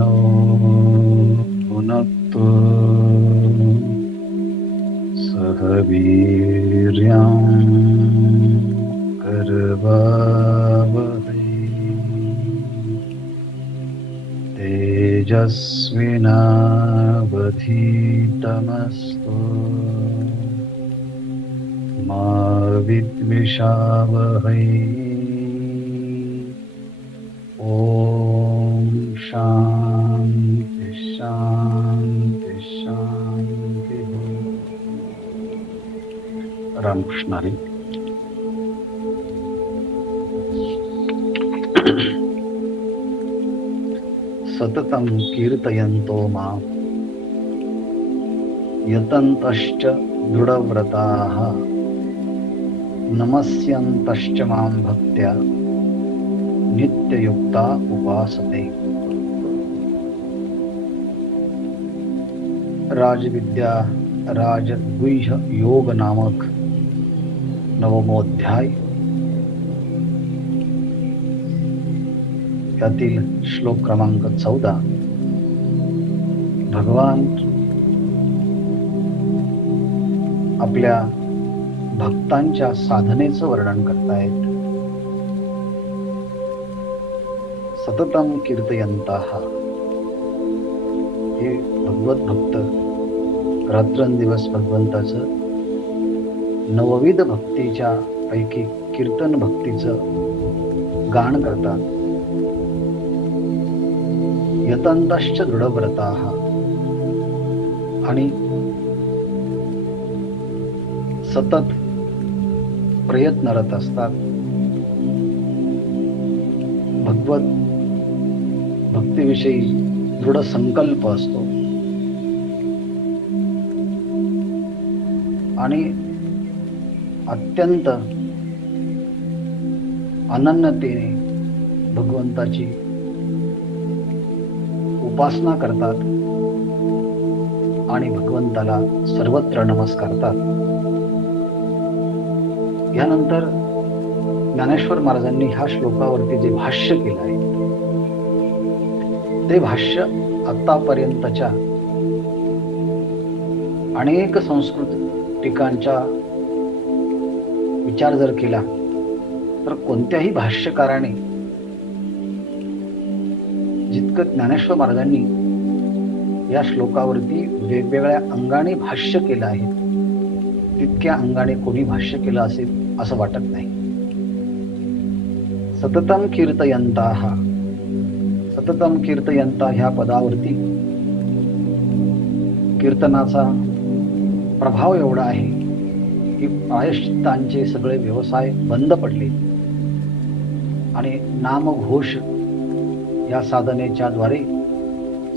शन्नो भुनक्तु सह वीर्यं करवावहै तेजस्विनावधीतमस्तु मा विद्विषावहै। ॐ शान्ति शान्ति शान्तिः। रामकृष्ण हरी। सततं कीर्तयन्तो मां यतन्तश्च दृढव्रताः नमस्यन्तश्च मां भक्त्या नित्ययुक्ता उपासते। राजविद्या राजगुह्य योग नामक नवमोध्याय, यातील श्लोक क्रमांक 14 भगवान आपल्या भक्तांच्या साधनेचं वर्णन करतायत. सततम कीर्तयंताः, हे भगवत भक्त रात्रंदिवस भगवंताचं नवविध भक्तीच्या पैकी कीर्तन भक्तीचं गान करतात. यतंतश्च दृढव्रताः, आणि सतत प्रयत्नरत असतात. भगवत भक्तीविषयी दृढ संकल्प असतो आणि अत्यंत अनन्यतेने भगवंताची उपासना करतात आणि भगवंताला सर्वत्र नमस्कारतात. यानंतर ज्ञानेश्वर महाराजांनी ह्या श्लोकावरती जे भाष्य केलं आहे, ते भाष्य आतापर्यंतच्या अनेक संस्कृत टीकांचा विचार जर केला तर कोणत्याही भाष्यकाराने जितकं ज्ञानेश्वर महाराजांनी या श्लोकावरती वेगवेगळ्या अंगाने भाष्य केलं आहे, तितक्या अंगाने कोणी भाष्य केलं असेल असं वाटत नाही. सततम कीर्तयंताः, सततम कीर्तयंता ह्या पदावरती कीर्तनाचा प्रभाव एवढा आहे की प्रायश्चित्तांचे सगळे व्यवसाय बंद पडले आणि नामघोष या साधनेच्या द्वारे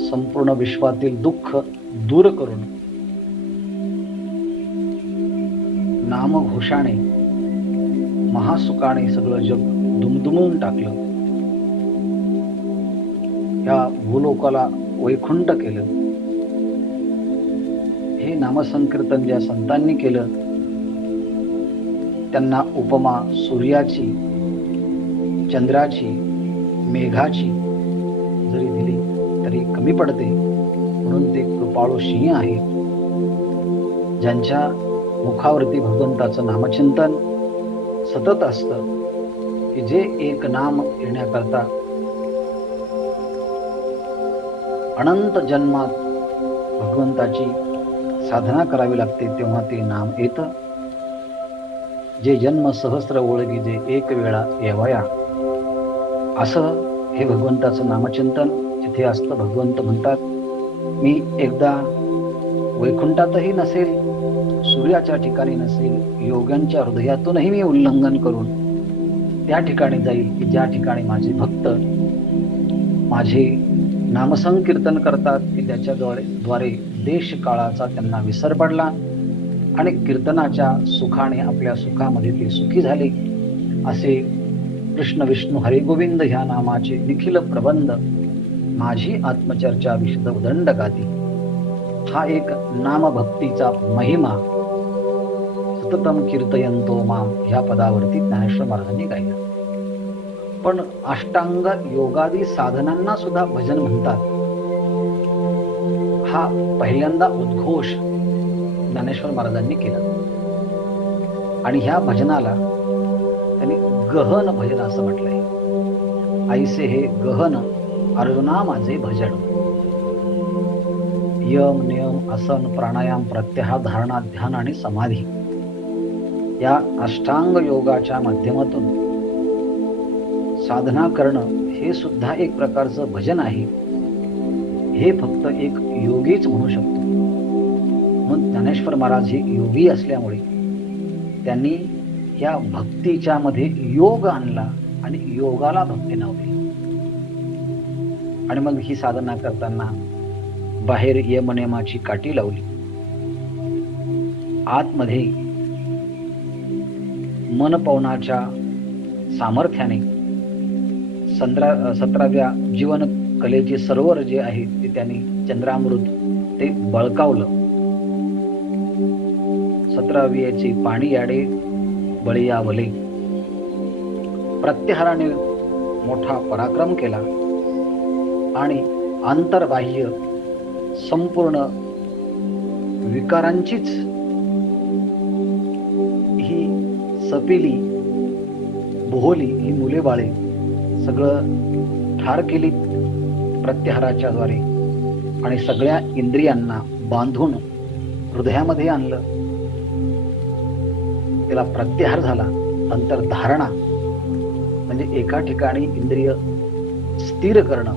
संपूर्ण विश्वातील दुःख दूर करून नामघोषाने महासुखाने सगळं जग दुमदुमून टाकलं. या भूलोकाला वैकुंठ केलं. हे नामसंकीर्तन ज्या संतांनी केलं त्यांना उपमा सूर्याची, चंद्राची, मेघाची जरी दिली तरी कमी पडते. म्हणून ते कृपाळू सिंह आहे, ज्यांच्या मुखावरती भगवंताचं नामचिंतन सतत असतं, की जे एक नाम येण्याकरता अनंत जन्मात भगवंताची साधना करावी लागते, तेव्हा ते नाम येतं. जे जन्म सहस्र ओळगी जे एक वेळा येवया, असं हे भगवंताचं नामचिंतन जिथे असतं. भगवंत म्हणतात, मी एकदा वैकुंठातही नसेल, सूर्याच्या ठिकाणी नसेल, योग्यांच्या हृदयातूनही मी उल्लंघन करून त्या ठिकाणी जाईल की ज्या ठिकाणी माझे भक्त माझे नामसंकीर्तन करतात, की त्याच्याद्वारे देश काळाचा त्यांना विसर पडला आणि कीर्तनाच्या सुखाने आपल्या सुखामध्ये ते सुखी झाले. असे कृष्ण विष्णू हरे गोविंद ह्या नामाचे निखिल प्रबंध माझी आत्मचर्चा विशद उदंड गाती. हा एक नामभक्तीचा महिमा सततम कीर्तयंतो माम ह्या पदावरती ज्ञानेश्वर महाराजांनी गायला. पण अष्टांग योगादी साधनांना सुद्धा भजन म्हणतात. हा पहिल्यांदा उद्घोष ज्ञानेश्वर महाराजांनी केला आणि ह्या भजनाला त्यांनी गहन भजन असं म्हटलंय. ऐसे हे गहन अर्जुना माझे भजन. यम नियम आसन प्राणायाम प्रत्याहार धारणा ध्यान आणि समाधी या अष्टांग योगाच्या माध्यमातून साधना करणं हे सुद्धा एक प्रकारचं भजन आहे. हे फक्त एक योगीच म्हणू शकतो. म्हणून ज्ञानेश्वर महाराज हे योगी असल्यामुळे त्यांनी या भक्तीच्या मध्ये योग आणला आणि योगाला भक्ती नाव दिलं. आणि मग ही साधना करताना बाहेर यमनियमाची काठी लावली, आतमध्ये मन पवनाच्या सामर्थ्याने 17व्या जीवन कलेचे सरोवर जे आहे ते त्यांनी चंद्रामृत ते बळकावलं. 17व्याचे पाणी याडे बळीयावले. प्रत्याहाराने मोठा पराक्रम केला आणि आंतरबाह्य संपूर्ण विकारांचीच ही सपिली बोहली ही मुले बाळे सगळं ठार केली प्रत्याहाराच्या द्वारे आणि सगळ्या इंद्रियांना बांधून हृदयामध्ये आणलं. त्याला प्रत्याहार झाला. अंतर्धारणा म्हणजे एका ठिकाणी इंद्रिय स्थिर करणं,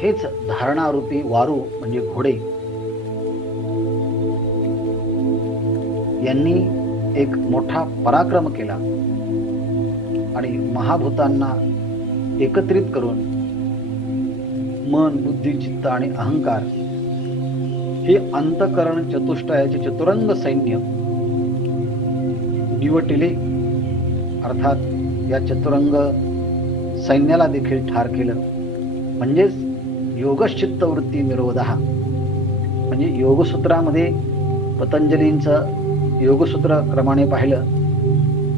हेच धारणारूपी वारू म्हणजे घोडे यांनी एक मोठा पराक्रम केला आणि महाभूतांना एकत्रित करून मन बुद्धी चित्त आणि अहंकार हे अंतःकरण चतुष्टयाचे चतुरंग सैन्य निवटिले. अर्थात या चतुरंग सैन्याला देखील ठार केलं. म्हणजेच योगश्चित्त वृत्ती निरोधः म्हणजे योगसूत्रामध्ये पतंजलींचं योगसूत्र क्रमाने पाहिलं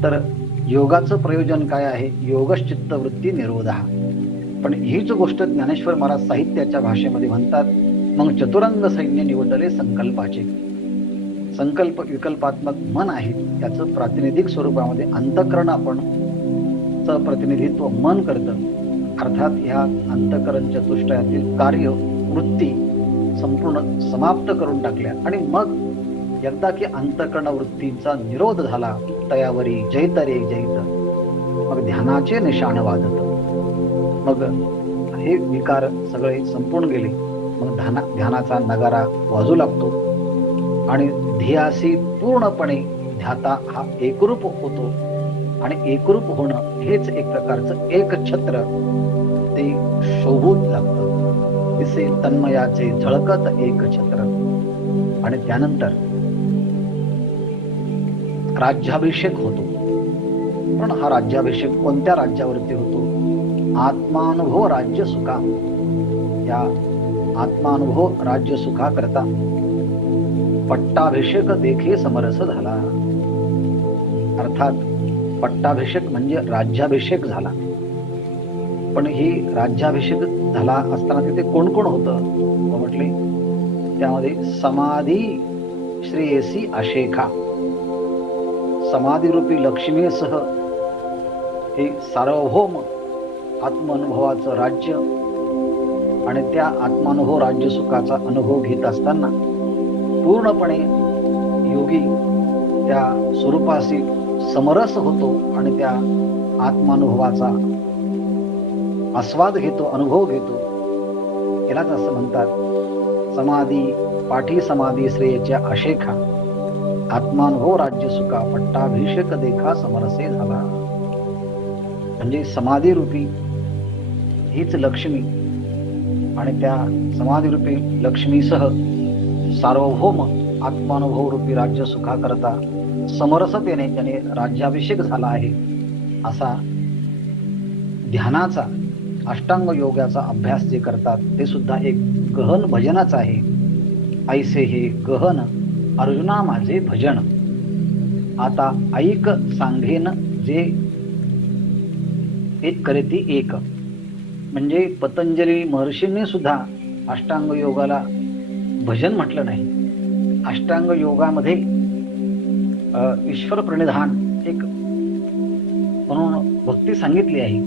तर योगाचं प्रयोजन काय आहे? योगश्चित्त वृत्ती निरोधः. पण हीच गोष्ट ज्ञानेश्वर महाराज साहित्याच्या भाषेमध्ये म्हणतात. मग चतुरंग सैन्य निवडले संकल्पाचे. संकल्प विकल्पात्मक मन आहे, त्याचं प्रातिनिधिक स्वरूपामध्ये अंतःकरण आपण प्रतिनिधित्व मन करतं. अर्थात ह्या अंतःकरण चतुष्टयातील कार्य वृत्ती संपूर्ण समाप्त करून टाकल्या आणि मग एकदा की अंतःकरण वृत्तीचा निरोध झाला तयावरी जैत रे जैत, मग ध्यानाचे निशाण वाजत. मग हे विकार सगळे संपून गेले. मग ध्यानाचा नगारा वाजू लागतो आणि ध्येयाशी पूर्णपणे ध्याता हा एकरूप होतो. आणि एकरूप होणं हेच एक प्रकारचं एक छत्र ते शोभून लागतं. दिसे तन्मयाचे झळकत एक छत्र. आणि त्यानंतर राज्याभिषेक होतो. पण हा राज्याभिषेक कोणत्या राज्यावरती होतो? आत्मानुभव राज्य सुखा. या आत्मानुभव राज्य सुखा करता पट्टाभिषेक देखे समरस झाला. अर्थात पट्टाभिषेक म्हणजे राज्याभिषेक झाला. पण ही राज्याभिषेक झाला असताना तिथे कोण कोण होतं म्हटले? त्यामध्ये समाधी श्रेयसी आशेखा, समाधीरूपी लक्ष्मीसह हे सार्वभौम आत्मानुभवाचं राज्य आणि त्या आत्मानुभव राज्य सुखाचा अनुभव घेत असताना पूर्णपणे योगी त्या स्वरूपाशी समरस होतो आणि त्या आत्मानुभवाचा आस्वाद घेतो, अनुभव घेतो. यालाच असं म्हणतात समाधी पाठी समाधी श्रेयच्या आशेखा, आत्मानुभव राज्य सुखा पट्टाभिषेक देखा समरसे झाला. म्हणजे समाधी रूपी हीच लक्ष्मी आणि त्या समाधी रूपी लक्ष्मीसह सार्वभौम आत्मानुभव रूपी राज्य सुखा करता समरसतेने त्याने राज्याभिषेक झाला आहे. असा ध्यानाचा अष्टांग योगाचा अभ्यास जे करतात ते सुद्धा एक गहन भजनच आहे. ऐसे हे गहन अर्जुना माझे भजन. आता ऐक सांगेन जे एक करेती एक. म्हणजे पतंजली महर्षींनी सुद्धा अष्टांग योगाला भजन म्हटलं नाही. अष्टांग योगामध्ये ईश्वर प्रणिधान एक म्हणून भक्ती सांगितली आहे,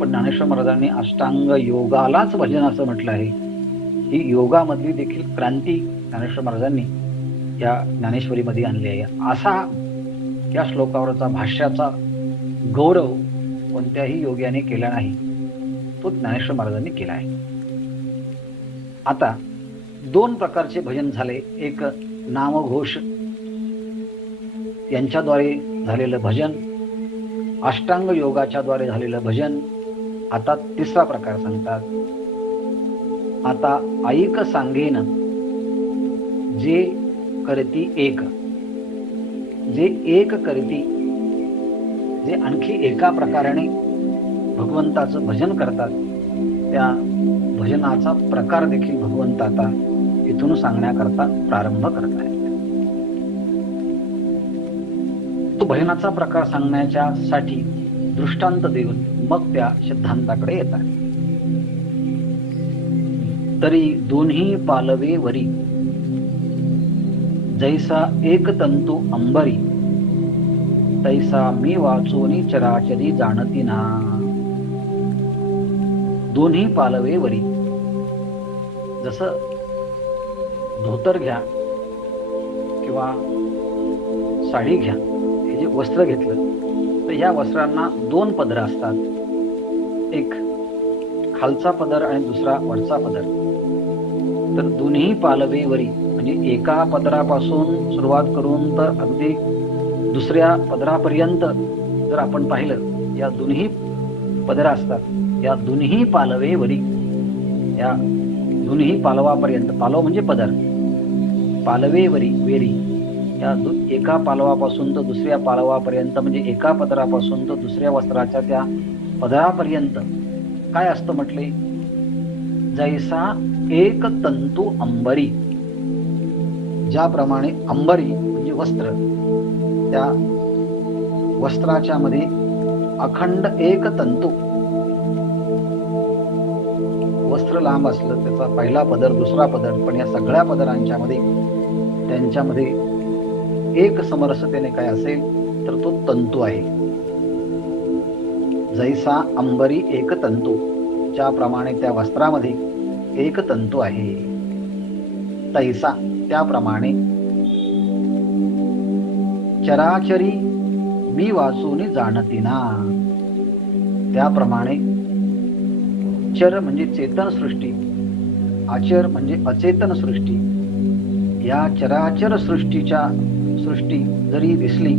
पण ज्ञानेश्वर महाराजांनी अष्टांग योगालाच भजन असं म्हटलं आहे. ही योगामधली देखील क्रांती ज्ञानेश्वर महाराजांनी या ज्ञानेश्वरीमध्ये आणली आहे. असा या श्लोकावरचा भाष्याचा गौरव कोणत्याही योग्याने केला नाही, तो ज्ञानेश्वर महाराजांनी केला आहे. आता दोन प्रकारचे भजन झाले. एक नामघोष यांच्याद्वारे झालेलं भजन, अष्टांग योगाच्या द्वारे झालेलं भजन. आता तिसरा प्रकार सांगतात. आता ऐक सांगेन जे करती एक, जे एक करती, जे आणखी एका प्रकाराने भगवंताचं भजन करतात, त्या भजनाचा प्रकार देखील भगवंत आता इथून सांगण्याकरता प्रारंभ करत आहेत. तो भजनाचा प्रकार सांगण्याच्या साठी दृष्टांत देऊन मग त्या सिद्धांताकडे येतात. तरी दोन्ही पालवे वरी, जैसा एक तंतू अंबरी, तैसा मी वाचोनी चराचरी जाणती ना. दोन्ही पालवे वरी, जसं धोतर घ्या किंवा साडी घ्या, हे जे वस्त्र घेतलं तर ह्या वस्त्रांना दोन पदर असतात. एक खालचा पदर आणि दुसरा वरचा पदर. तर दोन्ही पालवे वरी म्हणजे एका पदरापासून सुरुवात करून तर अगदी दुसऱ्या पदरापर्यंत जर आपण पाहिलं, या दोन्ही पदर असतात. या दोन्ही पालवे वरी, या दोन्ही पालवापर्यंत, पालव म्हणजे पदर, पालवे वरी वेरी, या एका पालवापासून तर दुसऱ्या पालवापर्यंत म्हणजे एका पदरापासून तर दुसऱ्या वस्त्राच्या त्या पदरापर्यंत काय असतं म्हटले, जैसा एक तंतू अंबरी. ज्याप्रमाणे अंबरी म्हणजे वस्त्र, त्या वस्त्राच्या मध्ये अखंड एक तंतू, वस्त्र लांब असलं त्याचा पहिला पदर दुसरा पदर, पण या सगळ्या पदरांच्या मध्ये त्यांच्यामध्ये एक समरसतेने काय असेल तर तो तंतू आहे. जैसा अंबरी एक तंतू, ज्याप्रमाणे त्या वस्त्रामध्ये एक तंतू आहे, तैसा त्याप्रमाणे चराचरी मी वाचून जाणती ना. त्याप्रमाणे चर म्हणजे चेतन सृष्टी, आचर म्हणजे अचेतन सृष्टी. या चराचर सृष्टी जरी दिसली,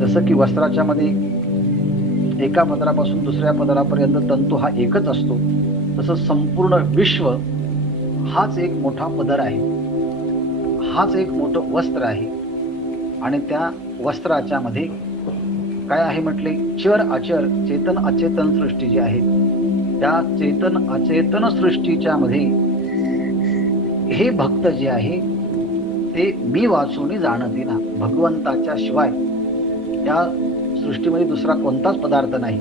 जसं की वस्त्राच्या मध्ये एका पदरापासून दुसऱ्या पदरापर्यंत तंतू हा एकच असतो, तसं संपूर्ण विश्व हाच एक मोठा पदर आहे, हाच एक मोठं वस्त्र आहे. आणि त्या वस्त्राच्या मध्ये काय आहे म्हटले, चर आचर चेतन अचेतन सृष्टी जी आहे, त्या चेतन अचेतन सृष्टीच्या मध्ये हे भक्त जे आहे ते मी वाचून जाणती ना. भगवंताच्या शिवाय त्या सृष्टीमध्ये दुसरा कोणताच पदार्थ नाही.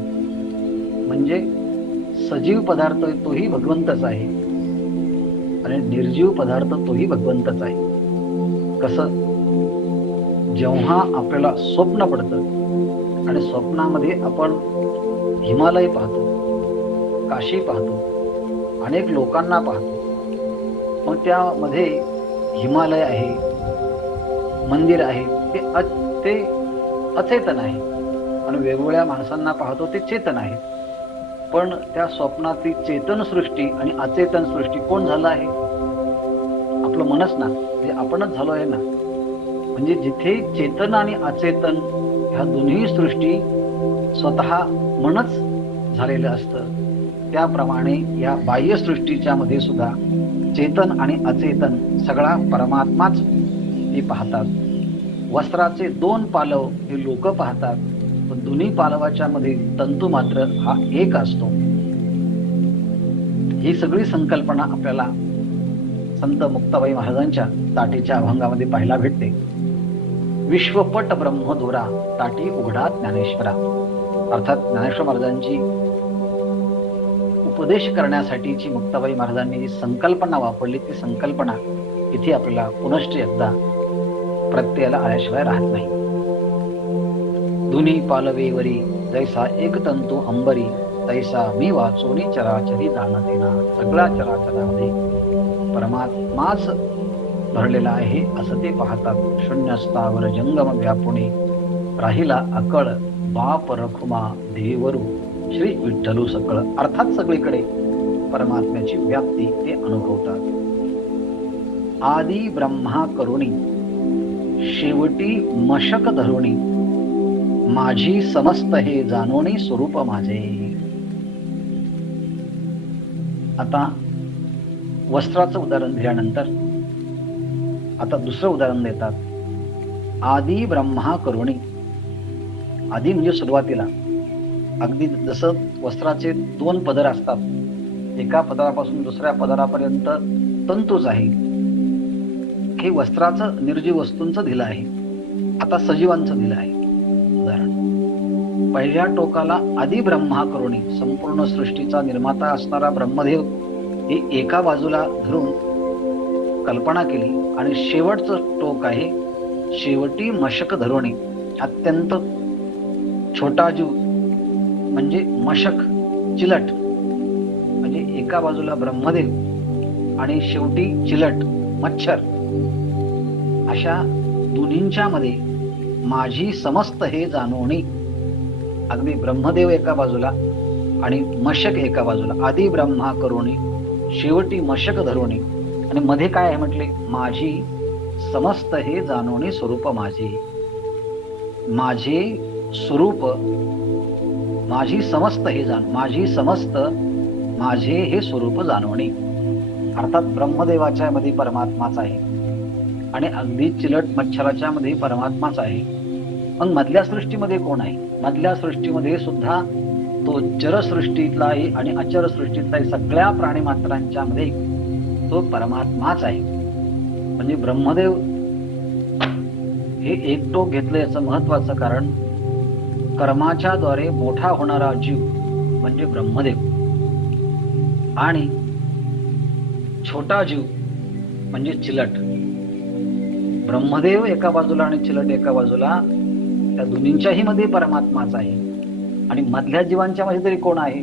म्हणजे सजीव पदार्थ तोही भगवंतच आहे आणि निर्जीव पदार्थ तोही भगवंतच आहे. कसं, जेव्हा आपल्याला स्वप्न पडतं आणि स्वप्नामध्ये आपण हिमालय पाहतो, काशी पाहतो, अनेक लोकांना पाहतो, मग त्यामध्ये हिमालय आहे, मंदिर आहे, ते अचेतन आहे. आणि वेगवेगळ्या माणसांना पाहतो ते चेतन आहे. पण त्या स्वप्नातली चेतन सृष्टी आणि अचेतन सृष्टी कोण झालं आहे? आपलं मनच ना, म्हणजे आपणच झालो आहे ना. म्हणजे जिथे चेतन आणि अचेतन ह्या दोन्ही सृष्टी स्वतः मनच झालेलं असतं, त्याप्रमाणे या बाह्य सृष्टीच्या मध्ये सुद्धा चेतन आणि अचेतन सगळा परमात्माच ते पाहतात. वस्त्राचे दोन पालव हे लोक पाहतात, पण दोन्ही पालवाच्या मध्ये तंतू मात्र हा एक असतो. ही सगळी संकल्पना आपल्याला संत मुक्ताबाई महाराजांच्या ताटीच्या अभंगामध्ये पाहायला भेटते. विश्वपट ब्रह्मदोरा ताटी उघडा ज्ञानेश्वरा. अर्थात ज्ञानेश्वर महाराजांची उपदेश करण्यासाठीची मुक्ताबाई महाराजांनी जी संकल्पना वापरली ती संकल्पना इथे आपल्याला पुनश्च एकदा प्रत्ययाला आल्याशिवाय राहत नाही. दुनी पालवेवरी जैसा एक तंतू अंबरी, तैसा मी वाचोनी चराचरी जाणतेना. सगळ्या चराचरामध्ये परमात्माच भरलेला आहे असं ते पाहतात. शून्यस्थावर जंगम व्यापुणे, राहिला अकळ बाप रखुमा देवरू, श्री विठ्ठलू सकळ. अर्थात सगळीकडे परमात्म्याची व्याप्ती ते अनुभवतात. आदी ब्रह्मा करुणी, शेवटी मशक धरुणी, माझी समस्त हे जाणोनी स्वरूप माझे. आता वस्त्राचं उदाहरण दिल्यानंतर आता दुसरं उदाहरण देतात. आदी ब्रह्मा करुणी. आदी म्हणजे सुरुवातीला, अगदी जसं वस्त्राचे 2 पदर असतात, एका पदरापासून दुसऱ्या पदरापर्यंत तंतूच आहे. हे वस्त्राचं निर्जीव वस्तूंचं दिलं आहे. आता सजीवांचं दिलं आहे उदाहरण. पहिल्या टोकाला आदी ब्रह्मा करुणी, संपूर्ण सृष्टीचा निर्माता असणारा ब्रह्मदेव हे एका बाजूला धरून कल्पना केली. आणि शेवटचं टोक आहे शेवटी मशक धरुणी, अत्यंत छोटा जीव म्हणजे मशक, चिलट. म्हणजे एका बाजूला ब्रह्मदेव आणि शेवटी चिलट, मच्छर. अशा दोन्हींच्या मध्ये माझी समस्त हे जाणवणी. अगदी ब्रह्मदेव एका बाजूला आणि मशक एका बाजूला. आदी ब्रह्मा करुणी, शेवटी मशक धरुणी, आणि मध्ये काय आहे म्हटले, माझी समस्त हे जाणवणी स्वरूप माझे. माझे स्वरूप, माझी समस्त हे माझी समस्त माझे हे स्वरूप जाणवणे. अर्थात ब्रह्मदेवाच्या मध्ये परमात्माच आहे आणि अगदी चिलट मच्छराच्या मध्ये परमात्माच आहे. मग मधल्या सृष्टीमध्ये कोण आहे? मधल्या सृष्टीमध्ये सुद्धा तो चरसृष्टीतला आहे आणि अचर सृष्टीतला आहे. सगळ्या प्राणीमात्रांच्या मध्ये तो परमात्माच आहे. म्हणजे ब्रह्मदेव हे एकटोक घेतलं याचं महत्वाचं कारण, कर्माच्या द्वारे मोठा होणारा जीव म्हणजे ब्रह्मदेव आणि छोटा जीव म्हणजे चिलट. ब्रह्मदेव एका बाजूला आणि चिलट एका बाजूला, त्या दोन्हींच्याही मध्ये परमात्माच आहे. आणि मधल्या जीवांच्या मध्ये तरी कोण आहे?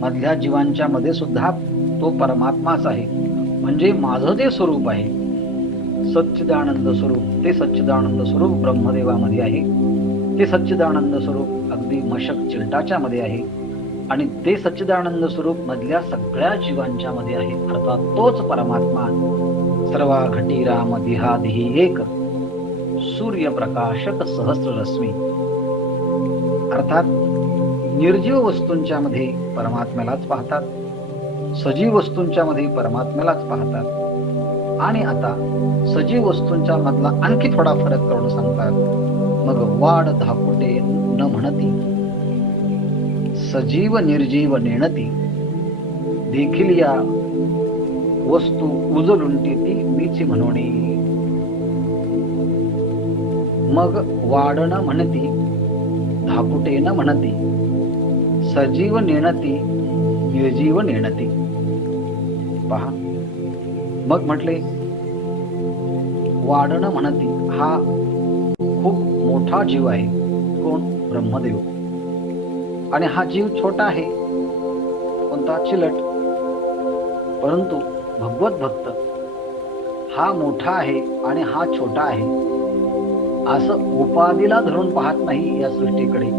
मधल्या जीवांच्या मध्ये सुद्धा तो परमात्माच आहे. म्हणजे माझं जे स्वरूप आहे सच्चिदानंद स्वरूप, ते सच्चिदानंद स्वरूप ब्रह्मदेवामध्ये आहे. ते सच्चिदानंद स्वरूप अगदी मशक चिलटाच्या मध्ये आहे आणि ते सच्चिदानंद स्वरूप मधल्या सगळ्या जीवांच्या मध्ये आहे. अर्थात तोच परमात्मा सर्वा घटीरा मधिहादिही एक, सूर्यप्रकाशक सहस्ररश्मी. अर्थात निर्जीव वस्तूंच्या मध्ये परमात्म्यालाच पाहतात, सजीव वस्तूंच्या मध्ये परमात्म्यालाच पाहतात. आणि आता सजीव वस्तूंच्या मधला आणखी थोडा फरक करून सांगतात. मग वाड धाकुटे न म्हणती, सजीव निर्जीव नेणती, देखील या वस्तू उजलुंटी ती मीची म्हणोनी. मग वाड न म्हणती, धाकुटे न म्हणती, सजीव नेणती, निर्जीव नेणती. पहा, मग म्हटले वाढणं म्हणती, हा खूप मोठा जीव आहे. कोण? ब्रह्मदेव. आणि हा जीव छोटा आहे, कोणता? चिलट. परंतु भगवत भक्त हा मोठा आहे आणि हा छोटा आहे असं उपाधीला धरून पाहत नाही या सृष्टीकडे.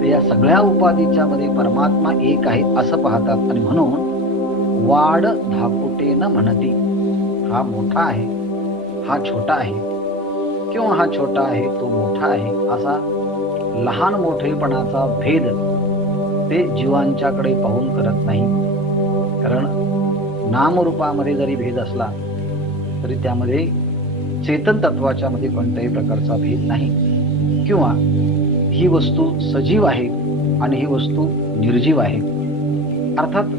तर या सगळ्या उपाधीच्या मध्ये परमात्मा एक आहे असं पाहतात. आणि म्हणून वाड धाकुटे न म्हणती, हा मोठा आहे, हा छोटा आहे, किंवा हा छोटा आहे तो मोठा आहे, असा लहान मोठेपणाचा भेद ते जीवांच्याकडे पाहून करत नाही. कारण नामरूपामध्ये जरी भेद असला तरी त्यामध्ये चेतन तत्वाच्या मध्ये कोणत्याही प्रकारचा भेद नाही. किंवा ही वस्तू सजीव आहे आणि ही वस्तू निर्जीव आहे. अर्थात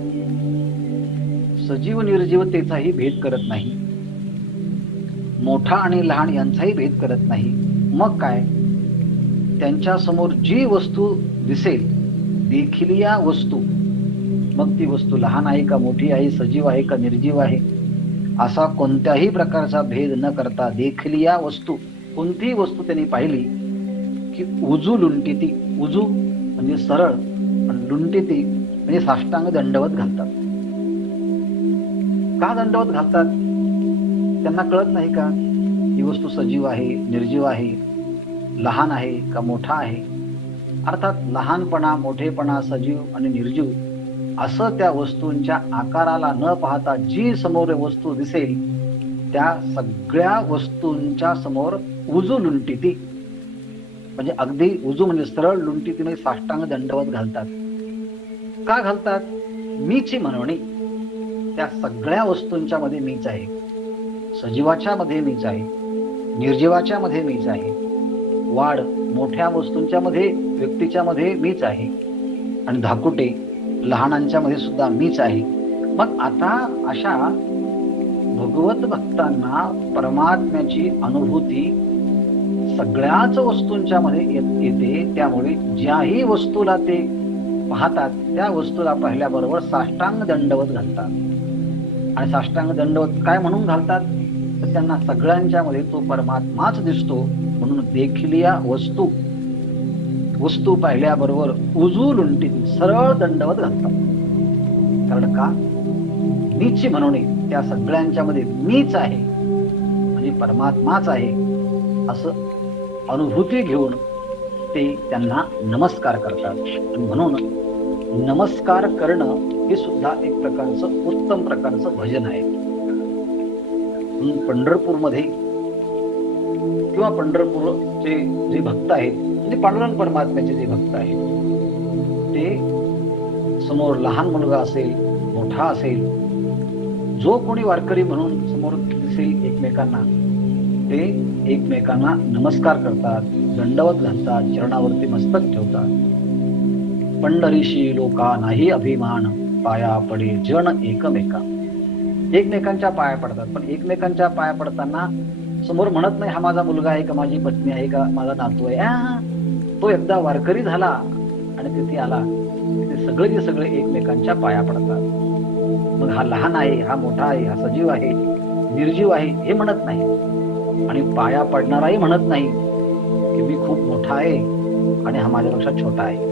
सजीव निर्जीवतेचाही भेद करत नाही, मोठा आणि लहान यांचाही भेद करत नाही. मग काय? त्यांच्या समोर जी वस्तू दिसेल, देखील या वस्तू मग ती वस्तू लहान आहे का मोठी आहे, सजीव आहे का निर्जीव आहे, असा कोणत्याही प्रकारचा भेद न करता देखील या वस्तू, कोणतीही वस्तू त्यांनी पाहिली की उजू लुंटीती, उजू म्हणजे सरळ आणि लुंटीती म्हणजे साष्टांग दंडवत घालतात. का दंडवत घालतात? त्यांना कळत नाही का ही वस्तू सजीव आहे, निर्जीव आहे, लहान आहे का मोठा आहे? अर्थात लहानपणा, मोठेपणा, सजीव आणि निर्जीव असं त्या वस्तूंच्या आकाराला न पाहता जी समोर वस्तू दिसेल त्या सगळ्या वस्तूंच्या समोर उजू लुंटीती म्हणजे अगदी उजू म्हणजे सरळ, लुंटीती म्हणजे साष्टांग दंडवत घालतात. का घालतात? मीची म्हणवणी. त्या सगळ्या वस्तूंच्या मध्ये मीच आहे. सजीवाच्या मध्ये मीच आहे, निर्जीवाच्या मध्ये मीच आहे, वाढ मोठ्या वस्तूंच्या मध्ये, व्यक्तीच्या मध्ये मीच आहे, आणि धाकुटे लहानांच्या मध्ये सुद्धा मीच आहे. मग आता अशा भगवत भक्तांना परमात्म्याची अनुभूती सगळ्याच वस्तूंच्या मध्ये येते. त्यामुळे ज्याही वस्तूला ते पाहतात त्या वस्तूला पाहिल्याबरोबर साष्टांग दंडवत घालतात. आणि साष्टांग दंडवत काय म्हणून घालतात? तर त्यांना सगळ्यांच्या मध्ये तो परमात्माच दिसतो, म्हणून देखील या वस्तू पाहिल्याबरोबर उजू लुंटी सरळ दंडवत घालतात. कारण का? मीची म्हणून त्या सगळ्यांच्या मध्ये मीच आहे म्हणजे परमात्माच आहे असं अनुभूती घेऊन ते त्यांना नमस्कार करतात. म्हणून नमस्कार करणं हे सुद्धा एक प्रकारचं उत्तम प्रकारचं भजन आहे. पंढरपूरमध्ये किंवा पंढरपूरचे जे भक्त आहेत, म्हणजे पांडुरंग परमात्म्याचे जे भक्त आहेत, ते समोर लहान मुलगा असेल, मोठा असेल, जो कोणी वारकरी म्हणून समोर दिसेल एकमेकांना, ते एकमेकांना नमस्कार करतात, दंडवत घालतात, चरणावरती मस्तक ठेवतात. पंढरीशी लोका नाही अभिमान, पाया पडे जन एकमेका. एकमेकांच्या पाया पडतात, पण एकमेकांच्या पाया पडताना समोर म्हणत नाही हा माझा मुलगा आहे का, माझी पत्नी आहे का, माझा नातू आहे. तो एकदा वारकरी झाला आणि तिथे आला, ते सगळे एकमेकांच्या पाया पडतात. मग हा लहान आहे, हा मोठा आहे, हा सजीव आहे, निर्जीव आहे हे म्हणत नाही, आणि पाया पडणाराही म्हणत नाही की मी खूप मोठा आहे आणि हा माझ्यापेक्षा छोटा आहे.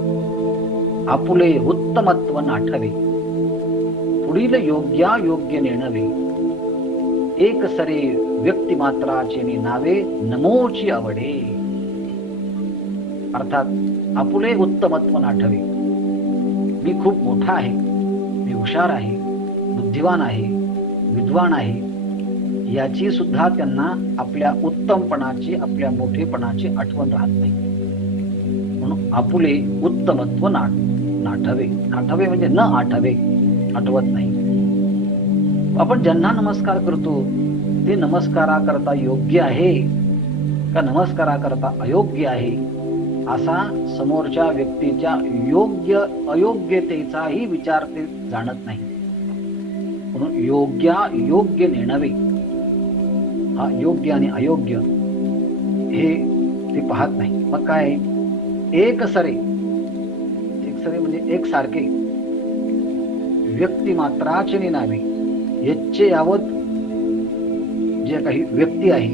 आपुले उत्तमत्व नाठवे, पुढील योग्य नेणवे, एक सरे व्यक्ती मात्राचे नावे नमोची आवडे. अर्थात आपुले उत्तमत्व नाठवे, मी खूप मोठा आहे, मी हुशार आहे, बुद्धिवान आहे, विद्वान आहे, याची सुद्धा त्यांना आपल्या उत्तमपणाची, आपल्या मोठेपणाची आठवण राहत नाही. म्हणून आपुले उत्तमत्व नाठवे. नाठवे म्हणजे न आठवे, आठवत नाही. आपण ज्यांना नमस्कार करतो ते नमस्काराकरता योग्य आहे का नमस्काराकरता अयोग्य आहे, असा समोरच्या व्यक्तीच्या योग्य अयोग्यतेचाही विचार ते जाणत नाही. म्हणून योग्य नेणवे, हा योग्य आणि अयोग्य हे ते पाहत नाही. मग काय? एक सरे म्हणजे एकसारखे, व्यक्ती मात्राचे नावे, याचे यावत जे काही व्यक्ती आहे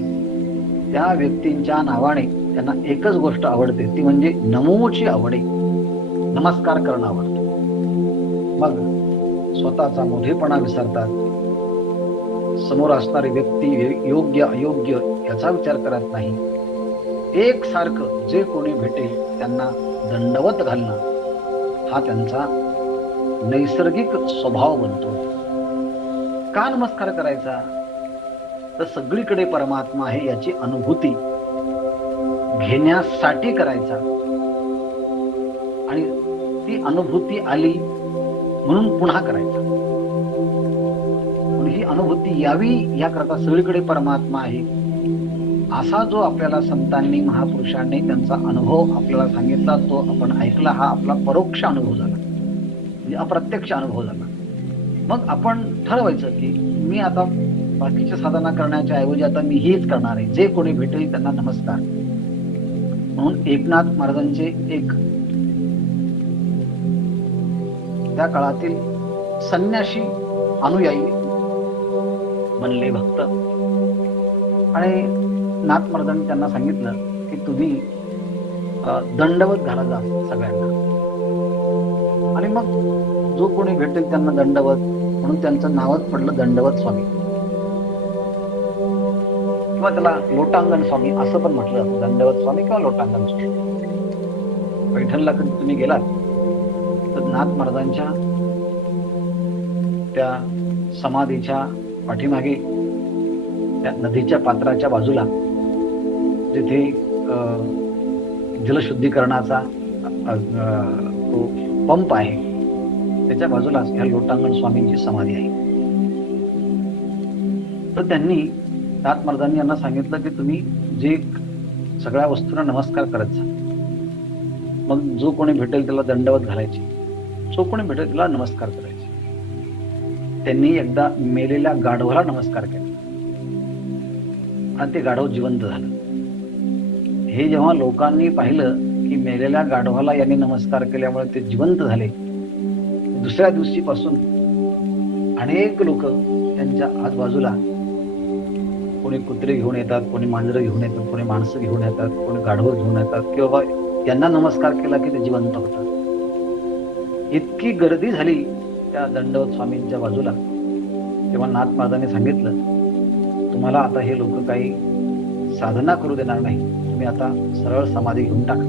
त्या व्यक्तींच्या नावाने त्यांना एकच गोष्ट आवडते, ती म्हणजे नमोची आवडे, नमस्कार करणं आवडतं. मग स्वतःचा मोठेपणा विसरतात. समोर असणारी व्यक्ती योग्य अयोग्य याचा विचार करत नाही. एक सारखं जे कोणी भेटेल त्यांना दंडवत घालणं हा त्यांचा नैसर्गिक स्वभाव बनतो. का नमस्कार करायचा? तर सगळीकडे परमात्मा आहे याची अनुभूती घेण्यासाठी करायचा, आणि ती अनुभूती आली म्हणून पुन्हा करायचा. ही अनुभूती यावी याकरता सगळीकडे परमात्मा आहे असा जो आपल्याला संतांनी, महापुरुषांनी त्यांचा अनुभव आपल्याला सांगितला, तो आपण ऐकला, हा आपला परोक्ष अनुभव झाला, म्हणजे अप्रत्यक्ष अनुभव झाला. मग आपण ठरवायचं की मी आता बाकीच्या साधना करण्याच्या ऐवजी आता मी हीच करणार आहे, जे कोणी भेटेल त्यांना नमस्कार. म्हणून एकनाथ महाराजांचे एक त्या काळातील संन्याशी अनुयायी बनले भक्त. आणि नाथमहाराजांनी त्यांना सांगितलं की तुम्ही दंडवत घाला जा सगळ्यांना. आणि मग जो कोणी भेटेल त्यांना दंडवत, म्हणून त्यांचं नावच पडलं दंडवत स्वामी, किंवा त्याला लोटांगण स्वामी असं पण म्हटलं जातं. दंडवत स्वामी किंवा लोटांगण स्वामी. पैठणला कधी तुम्ही गेलात तर नाथ महाराजांच्या त्या समाधीच्या पाठीमागे त्या नदीच्या पात्राच्या बाजूला जिथे जलशुद्धीकरणाचा तो पंप आहे, त्याच्या बाजूलाच ह्या लोटांगण स्वामींची समाधी आहे. तर त्यांनी नाथ महाराजांनी यांना सांगितलं की तुम्ही जे सगळ्या वस्तूंना नमस्कार करत जा. मग जो कोणी भेटेल त्याला दंडवत घालायची, जो कोणी भेटेल त्याला नमस्कार करायचे. त्यांनी एकदा मेलेल्या गाढवाला नमस्कार केला आणि ते गाढव जिवंत झालं. हे जेव्हा लोकांनी पाहिलं की मेलेल्या गाढवाला यांनी नमस्कार केल्यामुळे ते जिवंत झाले, दुसऱ्या दिवशीपासून अनेक लोक त्यांच्या आजूबाजूला, कोणी कुत्रे घेऊन येतात, कोणी मांजरं घेऊन येतात, कोणी माणसं घेऊन येतात, कोणी गाढवं घेऊन येतात, की बाबा यांना नमस्कार केला की ते जिवंत होतात. इतकी गर्दी झाली त्या दंडवत स्वामींच्या बाजूला. तेव्हा नाथ महाराजांनी सांगितलं, तुम्हाला आता हे लोक काही साधना करू देणार नाही, तुम्ही आता सरळ समाधी घेऊन टाका.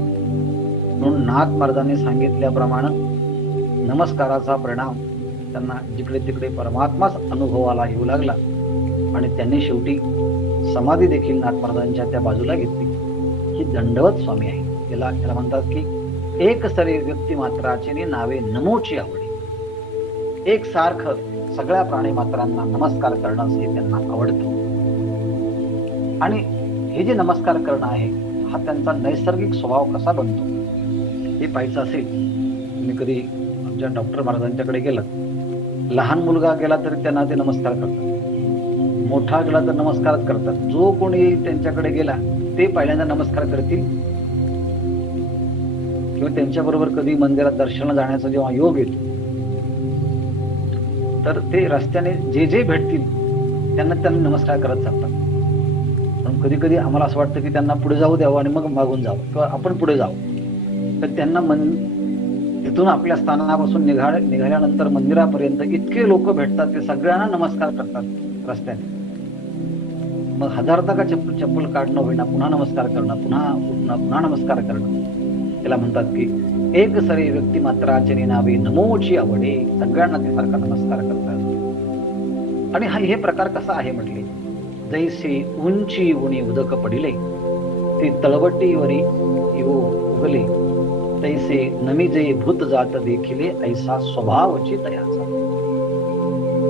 म्हणून नाथ महाराजांनी सांगितल्याप्रमाणे नमस्काराचा परिणाम त्यांना जिकडे तिकडे परमात्माच अनुभवाला येऊ लागला आणि त्यांनी शेवटी समाधी देखील नाथ महाराजांच्या त्या बाजूला घेतली. ही दंडवत स्वामी आहे. याला म्हणतात की एक सरे व्यक्तिमात्राचे नावे नमोची आवडी. एक सारखं सगळ्या प्राणी मात्रांना नमस्कार करणं हे त्यांना आवडतं. आणि हे जे नमस्कार करणं आहे हा त्यांचा नैसर्गिक स्वभाव कसा बनतो हे पाहायचं असेल, तुम्ही कधी आमच्या डॉक्टर महाराजांच्याकडे गेलात, लहान मुलगा गेला तरी त्यांना ते नमस्कार करतात, मोठा गेला तर नमस्कारच करतात. जो कोणी त्यांच्याकडे गेला ते पहिल्यांदा नमस्कार करतील. किंवा त्यांच्याबरोबर कधी मंदिरात दर्शनाला जाण्याचा जेव्हा योग येतो तर ते रस्त्याने जे जे भेटतील त्यांना नमस्कार करत जातात. पण कधी कधी आम्हाला असं वाटतं की त्यांना पुढे जाऊ द्यावं आणि मग मागून जावं किंवा आपण पुढे जाऊ. तर त्यांना इथून आपल्या स्थानापासून निघाल्यानंतर मंदिरापर्यंत इतके लोक भेटतात, ते सगळ्यांना नमस्कार करतात रस्त्याने. मग हजारदा का चप्पल काढणं होईना, पुन्हा नमस्कार करणं, पुन्हा नमस्कार करणं. त्याला म्हणतात की एक सरे व्यक्तिमात्राचे नावे नमोची आवडे. सगळ्यांना ते सारखा नमस्कार करतात. आणि हे प्रकार कसा आहे म्हटले, जैसे उंची उनी उदक पडिले ते तळवटीवरी येऊ उगले, तैसे नमिजे भूत जात देखिले ऐसा स्वभावची तयाचा.